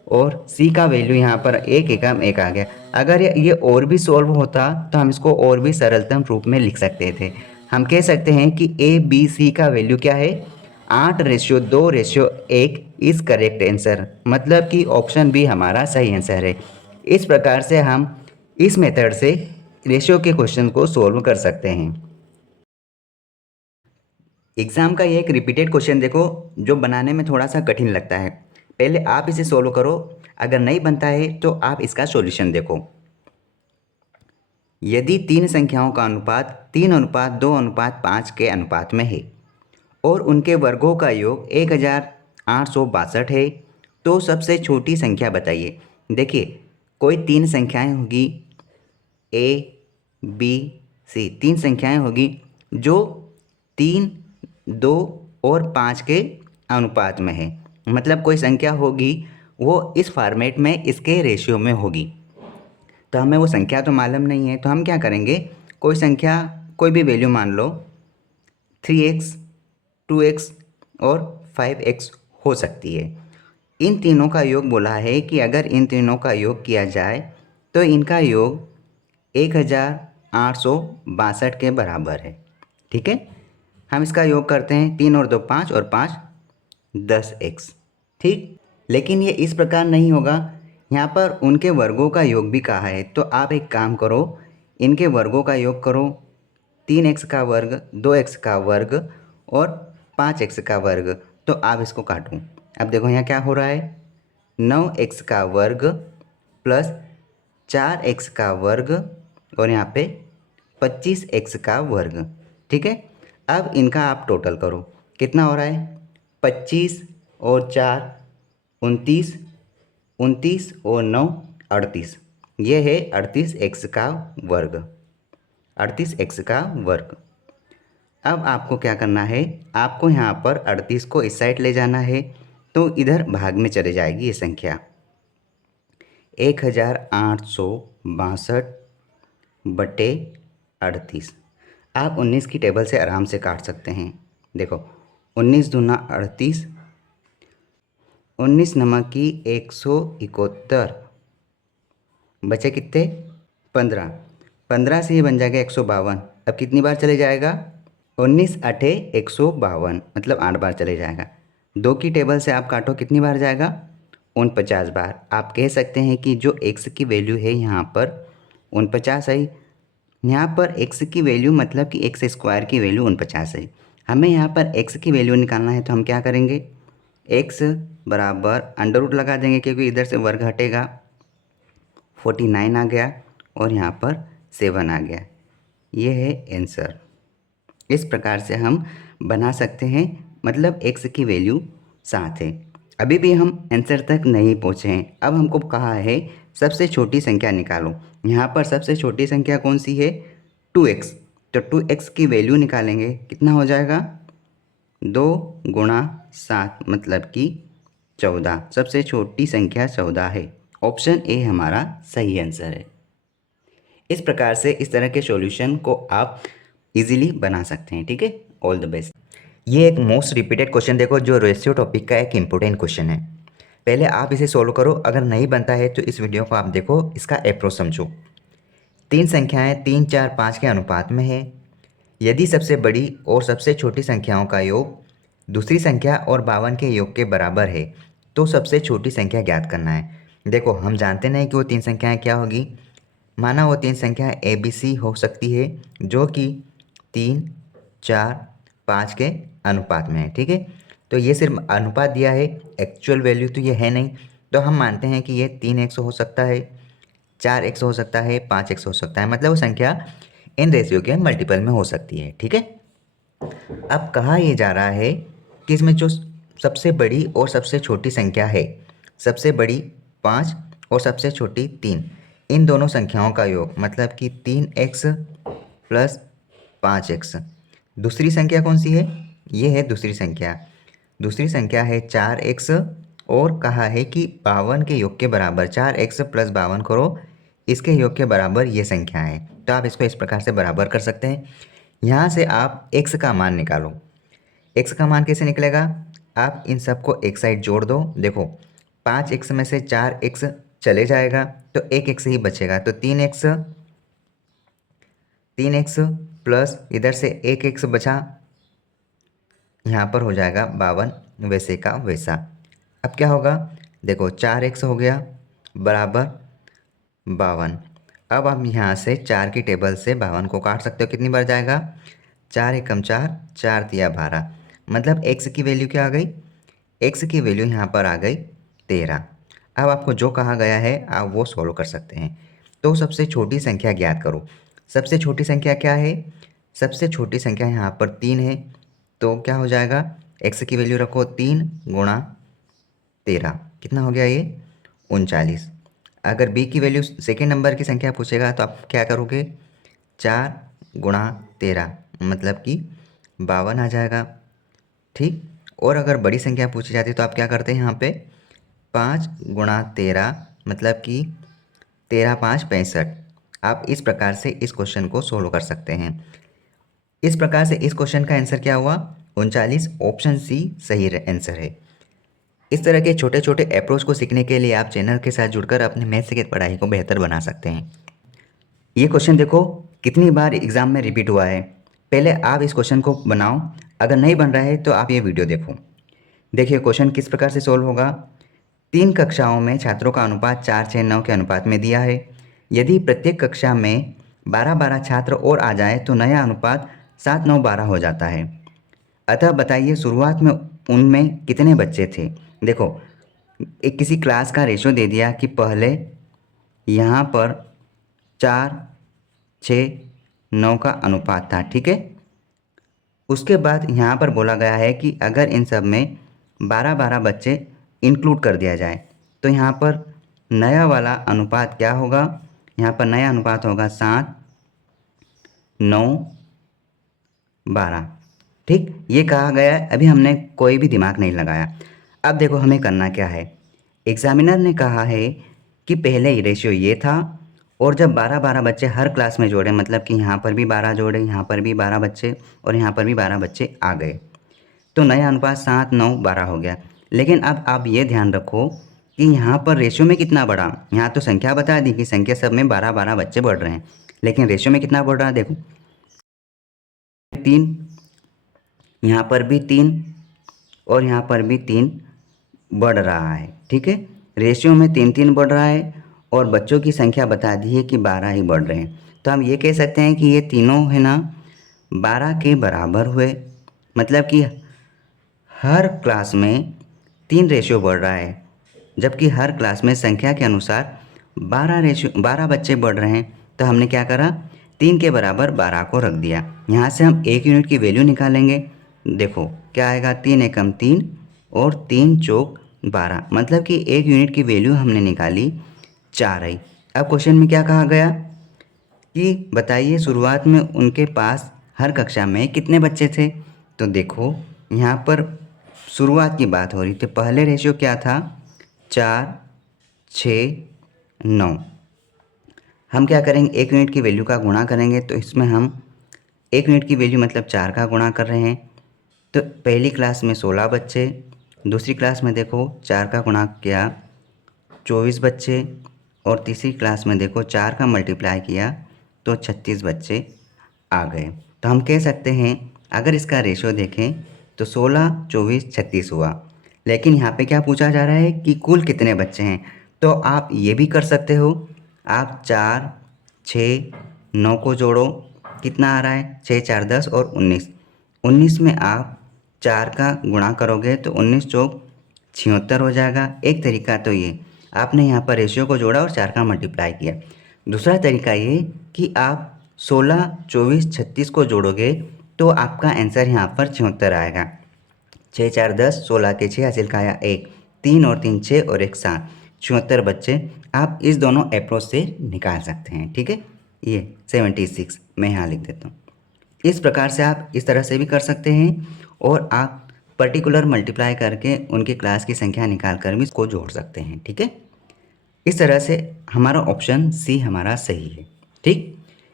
और सी का वैल्यू यहाँ पर 1 एकम 1 आ गया। अगर ये और भी सॉल्व होता तो हम इसको और भी सरलतम रूप में लिख सकते थे। हम कह सकते हैं कि ए बी सी का वैल्यू क्या है, 8 ratio 2 ratio 1 is correct answer, मतलब कि ऑप्शन बी हमारा सही आंसर है। इस प्रकार से हम इस मेथड से रेशियो के क्वेश्चन को सॉल्व कर सकते हैं। एग्ज़ाम का ये एक रिपीटेड क्वेश्चन देखो जो बनाने में थोड़ा सा कठिन लगता है, पहले आप इसे सोल्व करो, अगर नहीं बनता है तो आप इसका सॉल्यूशन देखो। यदि 3 संख्याओं का अनुपात 3:2:5 के अनुपात में है और उनके वर्गों का योग 1862 है, तो सबसे छोटी संख्या बताइए। देखिए कोई 3 संख्याएं होगी, ए बी सी, 3 संख्याएं होगी जो 3, 2 और 5 के अनुपात में है। मतलब कोई संख्या होगी वो इस फॉर्मेट में इसके रेशियो में होगी। तो हमें वो संख्या तो मालूम नहीं है, तो हम क्या करेंगे, कोई संख्या, कोई भी वैल्यू मान लो 3x, 2x और 5x हो सकती है। इन तीनों का योग बोला है कि अगर इन तीनों का योग किया जाए तो इनका योग 1862 के बराबर है। ठीक है, हम इसका योग करते हैं, 3 और 2 5 और 5 10x। ठीक, लेकिन ये इस प्रकार नहीं होगा, यहाँ पर उनके वर्गों का योग भी कहा है। तो आप एक काम करो, इनके वर्गों का योग करो, 3x का वर्ग, 2x का वर्ग और 5x का वर्ग। तो आप इसको काटो। अब देखो यहाँ क्या हो रहा है, 9x का वर्ग प्लस 4x का वर्ग और यहाँ पे 25x का वर्ग। ठीक है, अब इनका आप टोटल करो, कितना हो रहा है, 25 और 4 29, 29 और 9 38। ये है 38x का वर्ग, 38x का वर्ग। अब आपको क्या करना है, आपको यहाँ पर 38 को इस साइड ले जाना है, तो इधर भाग में चले जाएगी ये संख्या, 1862/38। आप 19 की टेबल से आराम से काट सकते हैं। देखो 19 दूना 38, 19 नमक की 171, बचे कितने, 15, 15 से ये बन जाएगा 152। अब कितनी बार चले जाएगा, 19 अठे 152, मतलब 8 बार चले जाएगा। 2 की टेबल से आप काटो, कितनी बार जाएगा, 49 बार। आप कह सकते हैं कि जो x की वैल्यू है यहाँ पर 49 है। यहाँ पर x की वैल्यू मतलब कि x स्क्वायर की वैल्यू 49 है। हमें यहाँ पर x की वैल्यू निकालना है, तो हम क्या करेंगे, x बराबर अंडर रूट लगा देंगे, क्योंकि इधर से वर्ग हटेगा, 49 आ गया और यहाँ पर 7 आ गया। ये है आंसर। इस प्रकार से हम बना सकते हैं, मतलब x की वैल्यू 7 है। अभी भी हम आंसर तक नहीं पहुँचे हैं। अब हमको कहा है सबसे छोटी संख्या निकालो। यहाँ पर सबसे छोटी संख्या कौन सी है, 2x। तो 2x की वैल्यू निकालेंगे, कितना हो जाएगा, 2 गुणा 7 मतलब कि 14। सबसे छोटी संख्या 14 है। ऑप्शन ए हमारा सही आंसर है। इस प्रकार से इस तरह के सॉल्यूशन को आप इजीली बना सकते हैं। ठीक है, ऑल द बेस्ट। ये एक मोस्ट रिपीटेड क्वेश्चन देखो, जो रेशियो टॉपिक का एक इम्पोर्टेंट क्वेश्चन है। पहले आप इसे सोल्व करो, अगर नहीं बनता है तो इस वीडियो को आप देखो, इसका अप्रोच समझो। 3 संख्याएं 3, 4, 5 के अनुपात में है। यदि सबसे बड़ी और सबसे छोटी संख्याओं का योग दूसरी संख्या और 52 के योग के बराबर है, तो सबसे छोटी संख्या ज्ञात करना है। देखो हम जानते नहीं कि वो 3 संख्याएं क्या होगी। माना वो 3 संख्याएं ABC हो सकती है, जो कि 3, 4, 5 के अनुपात में है। ठीक है, तो ये सिर्फ अनुपात दिया है, एक्चुअल वैल्यू तो ये है नहीं। तो हम मानते हैं कि ये 3x हो सकता है, 4x हो सकता है, 5x हो सकता है, मतलब वो संख्या इन रेशियो के मल्टीपल में हो सकती है। ठीक है, अब कहा यह जा रहा है कि इसमें जो सबसे बड़ी और सबसे छोटी संख्या है, सबसे बड़ी 5 और सबसे छोटी 3, इन दोनों संख्याओं का योग मतलब कि 3x प्लस 5x। दूसरी संख्या कौन सी है, ये है दूसरी संख्या। दूसरी संख्या है 4x और कहा है कि 52 के योग के बराबर, 4x प्लस 52 करो, इसके योग के बराबर ये संख्या है। तो आप इसको इस प्रकार से बराबर कर सकते हैं। यहाँ से आप x का मान निकालो। x का मान कैसे निकलेगा, आप इन सबको एक साइड जोड़ दो। देखो 5x में से 4x चले जाएगा तो 1x ही बचेगा, तो 3x प्लस इधर से 1x बचा, यहाँ पर हो जाएगा 52, वैसे का वैसा। अब क्या होगा, देखो 4x हो गया बराबर 52। अब हम यहाँ से 4 की टेबल से 52 को काट सकते हो, कितनी बार जाएगा, 4 एकम 4, 4 तिया 12, मतलब x की वैल्यू क्या आ गई, x की वैल्यू यहाँ पर आ गई 13। अब आपको जो कहा गया है आप वो सॉल्व कर सकते हैं। तो सबसे छोटी संख्या ज्ञात करो। सबसे छोटी संख्या क्या है, सबसे छोटी संख्या यहाँ पर 3 है, तो क्या हो जाएगा, x की वैल्यू रखो 3 गुणा 13, कितना हो गया ये 39। अगर b की वैल्यू सेकेंड नंबर की संख्या पूछेगा तो आप क्या करोगे, 4 गुणा 13 मतलब कि 52 आ जाएगा। ठीक, और अगर बड़ी संख्या पूछी जाती है तो आप क्या करते हैं, यहाँ पे 5 गुणा 13 मतलब कि 13 5 65। आप इस प्रकार से इस क्वेश्चन को सोल्व कर सकते हैं। इस प्रकार से इस क्वेश्चन का आंसर क्या हुआ, 39। ऑप्शन सी सही आंसर है। इस तरह के छोटे छोटे अप्रोच को सीखने के लिए आप चैनल के साथ जुड़कर अपने मैथ्स की पढ़ाई को बेहतर बना सकते हैं। ये क्वेश्चन देखो कितनी बार एग्ज़ाम में रिपीट हुआ है। पहले आप इस क्वेश्चन को बनाओ, अगर नहीं बन रहा है तो आप ये वीडियो देखो। देखिए क्वेश्चन किस प्रकार से सोल्व होगा। 3 कक्षाओं में छात्रों का अनुपात 4 6 9 के अनुपात में दिया है। यदि प्रत्येक कक्षा में 12 छात्र और आ जाए तो नया अनुपात 7 9 12 हो जाता है। अतः बताइए शुरुआत में उनमें कितने बच्चे थे। देखो एक किसी क्लास का रेशियो दे दिया कि पहले यहाँ पर 4 6 9 का अनुपात था, ठीक है। उसके बाद यहाँ पर बोला गया है कि अगर इन सब में 12 बच्चे इंक्लूड कर दिया जाए तो यहाँ पर नया वाला अनुपात क्या होगा, यहाँ पर नया अनुपात होगा 7 9 12। ठीक, ये कहा गया है, अभी हमने कोई भी दिमाग नहीं लगाया। अब देखो हमें करना क्या है। एग्जामिनर ने कहा है कि पहले ही रेशियो ये था और जब 12 बच्चे हर क्लास में जोड़े मतलब कि यहाँ पर भी 12 जोड़े, यहाँ पर भी 12 बच्चे और यहाँ पर भी 12 बच्चे आ गए तो नया अनुपात 7 9 12 हो गया। लेकिन अब आप ये ध्यान रखो कि यहाँ पर रेशियो में कितना बढ़ा। यहाँ तो संख्या बता दी कि संख्या सब में 12 बच्चे बढ़ रहे हैं, लेकिन रेशियो में कितना बढ़ रहा है देखो 3, यहाँ पर भी 3 और यहाँ पर भी 3 बढ़ रहा है। ठीक है, रेशियो में 3 3 बढ़ रहा है और बच्चों की संख्या बता दी है कि 12 ही बढ़ रहे हैं। तो हम ये कह सकते हैं कि ये तीनों है ना 12 के बराबर हुए। मतलब कि हर क्लास में 3 रेशियो बढ़ रहा है, जबकि हर क्लास में संख्या के अनुसार 12 बच्चे बढ़ रहे हैं। तो हमने क्या करा, 3 के बराबर 12 को रख दिया। यहाँ से हम 1 यूनिट की वैल्यू निकालेंगे। देखो क्या आएगा, 3 एकम 3 और 3 चौक 12 मतलब कि 1 यूनिट की वैल्यू हमने निकाली 4 आई। अब क्वेश्चन में क्या कहा गया कि बताइए शुरुआत में उनके पास हर कक्षा में कितने बच्चे थे। तो देखो यहाँ पर शुरुआत की बात हो रही थी, पहले रेशियो क्या था 4 6 9। हम क्या करेंगे, 1 यूनिट की वैल्यू का गुणा करेंगे। तो इसमें हम 1 यूनिट की वैल्यू मतलब 4 का गुणा कर रहे हैं। तो पहली क्लास में 16 बच्चे, दूसरी क्लास में देखो 4 का गुणा किया 24 बच्चे और तीसरी क्लास में देखो 4 का मल्टीप्लाई किया तो 36 बच्चे आ गए। तो हम कह सकते हैं अगर इसका रेशियो देखें तो 16 24 36 हुआ। लेकिन यहाँ पे क्या पूछा जा रहा है कि कुल कितने बच्चे हैं। तो आप ये भी कर सकते हो, आप 4 6 9 को जोड़ो, कितना आ रहा है 6 4 10 और 19 में आप 4 का गुणा करोगे तो 19 चौक 76 हो जाएगा। एक तरीका तो ये आपने यहाँ पर रेशियो को जोड़ा और 4 का मल्टीप्लाई किया। दूसरा तरीका ये कि आप 16 24 36 को जोड़ोगे तो आपका आंसर यहाँ पर 76 आएगा। 6 4 10 16 के 6 हासिल का आया 1, 3 और 3 6 और 1 7, 76 बच्चे आप इस दोनों अप्रोच से निकाल सकते हैं। ठीक है, ये 76 मैं यहाँ लिख देता हूँ। इस प्रकार से आप इस तरह से भी कर सकते हैं और आप पर्टिकुलर मल्टीप्लाई करके उनकी क्लास की संख्या निकाल कर भी इसको जोड़ सकते हैं। ठीक है, इस तरह से हमारा ऑप्शन सी हमारा सही है। ठीक,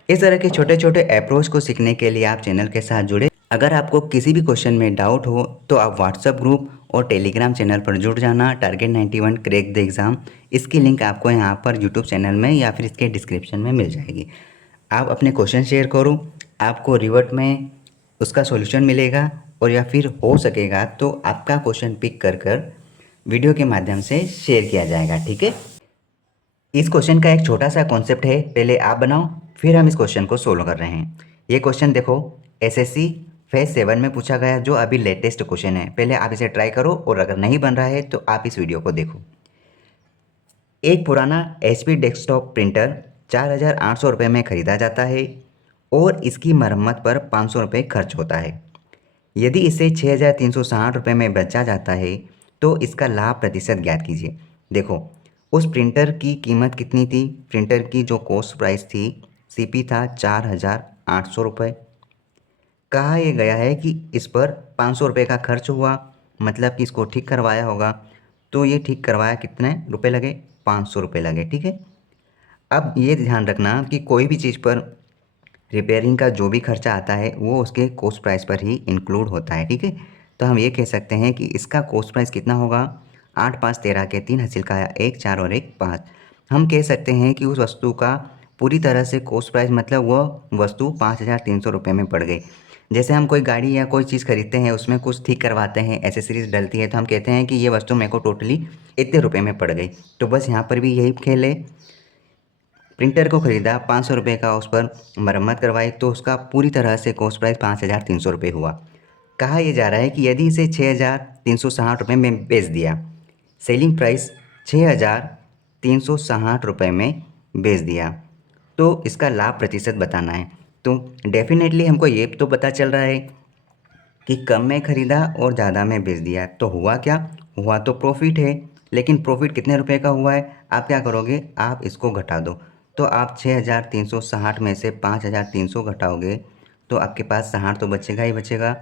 इस तरह के छोटे छोटे अप्रोच को सीखने के लिए आप चैनल के साथ जुड़े। अगर आपको किसी भी क्वेश्चन में डाउट हो तो आप व्हाट्सएप ग्रुप और टेलीग्राम चैनल पर जुड़ जाना, टारगेट 91 क्रैक द एग्ज़ाम। इसकी लिंक आपको यहाँ पर यूट्यूब चैनल में या फिर इसके डिस्क्रिप्शन में मिल जाएगी। आप अपने क्वेश्चन शेयर करो, आपको रिवर्ट में उसका सॉल्यूशन मिलेगा और या फिर हो सकेगा तो आपका क्वेश्चन पिक कर वीडियो के माध्यम से शेयर किया जाएगा। ठीक है, इस क्वेश्चन का एक छोटा सा कॉन्सेप्ट है, पहले आप बनाओ फिर हम इस क्वेश्चन को सोल्व कर रहे हैं। ये क्वेश्चन देखो एसएससी फेज 7 में पूछा गया जो अभी लेटेस्ट क्वेश्चन है। पहले आप इसे ट्राई करो और अगर नहीं बन रहा है तो आप इस वीडियो को देखो। एक पुराना HP डेस्कटॉप प्रिंटर 4,800 रुपये में ख़रीदा जाता है और इसकी मरम्मत पर 500 रुपये खर्च होता है। यदि इसे 6,360 रुपये में बेचा जाता है तो इसका लाभ प्रतिशत ज्ञात कीजिए। देखो उस प्रिंटर की कीमत कितनी थी, प्रिंटर की जो कॉस्ट प्राइस थी CP था 800 रुपये। कहा यह गया है कि इस पर 500 रुपये का खर्च हुआ, मतलब कि इसको ठीक करवाया होगा। तो ये ठीक करवाया कितने रुपए लगे? 500 रुपये लगे, ठीक है। अब ये ध्यान रखना कि कोई भी चीज़ पर रिपेयरिंग का जो भी खर्चा आता है वो उसके कॉस्ट प्राइस पर ही इंक्लूड होता है, ठीक है। तो हम ये कह सकते हैं कि इसका कॉस्ट प्राइस कितना होगा? 8 5 13 के 3 हासिल का 1 4 और 1 5। हम कह सकते हैं कि उस वस्तु का पूरी तरह से कॉस्ट प्राइस मतलब वह वस्तु 5,300 रुपये में पड़ गई। जैसे हम कोई गाड़ी या कोई चीज़ खरीदते हैं, उसमें कुछ ठीक करवाते हैं, एसेसरीज डलती है, तो हम कहते हैं कि ये वस्तु मेरे को टोटली इतने रुपये में पड़ गई। तो बस यहाँ पर भी यही खेल है। प्रिंटर को ख़रीदा 500 रुपये का, उस पर मरम्मत करवाई तो उसका पूरी तरह से कॉस्ट प्राइस 5,300 रुपये हुआ। कहा यह जा रहा है कि यदि इसे 6,360 रुपये में बेच दिया, सेलिंग प्राइस 6,360 रुपये में बेच दिया, तो इसका लाभ प्रतिशत बताना है। तो डेफिनेटली हमको ये तो पता चल रहा है कि कम में ख़रीदा और ज़्यादा में बेच दिया, तो हुआ क्या? हुआ तो प्रॉफिट है। लेकिन प्रॉफिट कितने रुपए का हुआ है? आप क्या करोगे? आप इसको घटा दो। तो आप 6,360 में से 5,300 घटाओगे तो आपके पास 60 तो बचेगा ही बचेगा।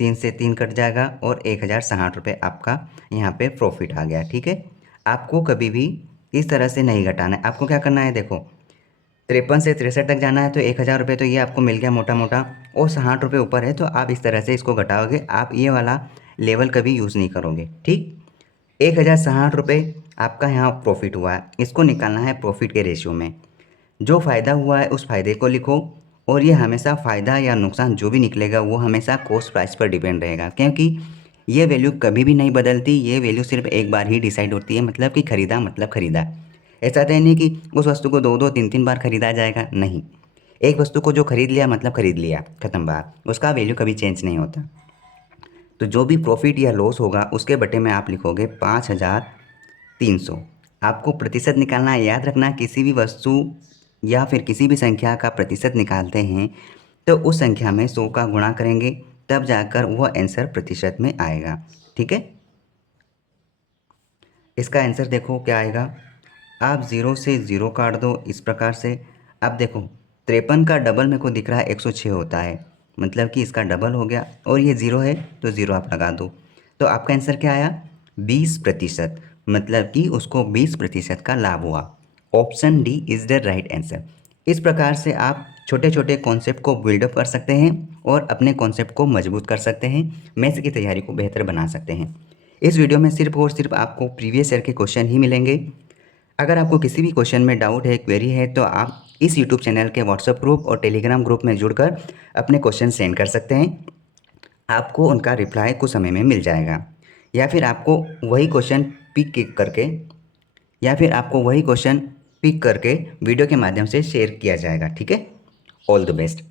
3 से 3 कट जाएगा और 1,060 रुपये आपका यहाँ पे प्रॉफिट आ गया, ठीक है। आपको कभी भी इस तरह से नहीं घटाना है। आपको क्या करना है, देखो 53 से 63 तक जाना है तो 1,000 रुपये तो ये आपको मिल गया मोटा मोटा, और 60 रुपये ऊपर है तो आप इस तरह से इसको घटाओगे। आप ये वाला लेवल कभी यूज़ नहीं करोगे, ठीक। 1,060 रुपये आपका यहाँ प्रॉफिट हुआ है, इसको निकालना है प्रॉफिट के रेशियो में। जो फ़ायदा हुआ है उस फ़ायदे को लिखो, और ये हमेशा फ़ायदा या नुकसान जो भी निकलेगा वो हमेशा कॉस्ट प्राइस पर डिपेंड रहेगा, क्योंकि ये वैल्यू कभी भी नहीं बदलती। ये वैल्यू सिर्फ एक बार ही डिसाइड होती है, मतलब कि ख़रीदा मतलब ख़रीदा। ऐसा तो नहीं कि उस वस्तु को 2 2 3 3 बार ख़रीदा जाएगा, नहीं। एक वस्तु को जो ख़रीद लिया मतलब ख़रीद लिया, ख़त्म बात, उसका वैल्यू कभी चेंज नहीं होता। तो जो भी प्रॉफिट या लॉस होगा उसके बटे में आप लिखोगे 5,300। आपको प्रतिशत निकालना है। याद रखना, किसी भी वस्तु या फिर किसी भी संख्या का प्रतिशत निकालते हैं तो उस संख्या में 100 का गुणा करेंगे, तब जाकर वह आंसर प्रतिशत में आएगा, ठीक है। इसका आंसर देखो क्या आएगा। आप 0 से 0 काट दो इस प्रकार से। अब देखो 53 का डबल मेरे को दिख रहा है 106 होता है, मतलब कि इसका डबल हो गया, और ये 0 है तो 0 आप लगा दो। तो आपका आंसर क्या आया? 20%, मतलब कि उसको 20% का लाभ हुआ। Option D is the right answer. इस प्रकार से आप छोटे छोटे कॉन्सेप्ट को बिल्डअप कर सकते हैं और अपने कॉन्सेप्ट को मजबूत कर सकते हैं, मैथ्स की तैयारी को बेहतर बना सकते हैं। इस वीडियो में सिर्फ और सिर्फ आपको प्रीवियस ईयर के क्वेश्चन ही मिलेंगे। अगर आपको किसी भी क्वेश्चन में डाउट है, क्वेरी है, तो आप इस यूट्यूब चैनल के व्हाट्सएप ग्रुप और टेलीग्राम ग्रुप में जुड़कर अपने क्वेश्चन सेंड कर सकते हैं। आपको उनका रिप्लाई कुछ समय में मिल जाएगा, या फिर आपको वही क्वेश्चन पिक करके वीडियो के माध्यम से शेयर किया जाएगा, ठीक है। All the best.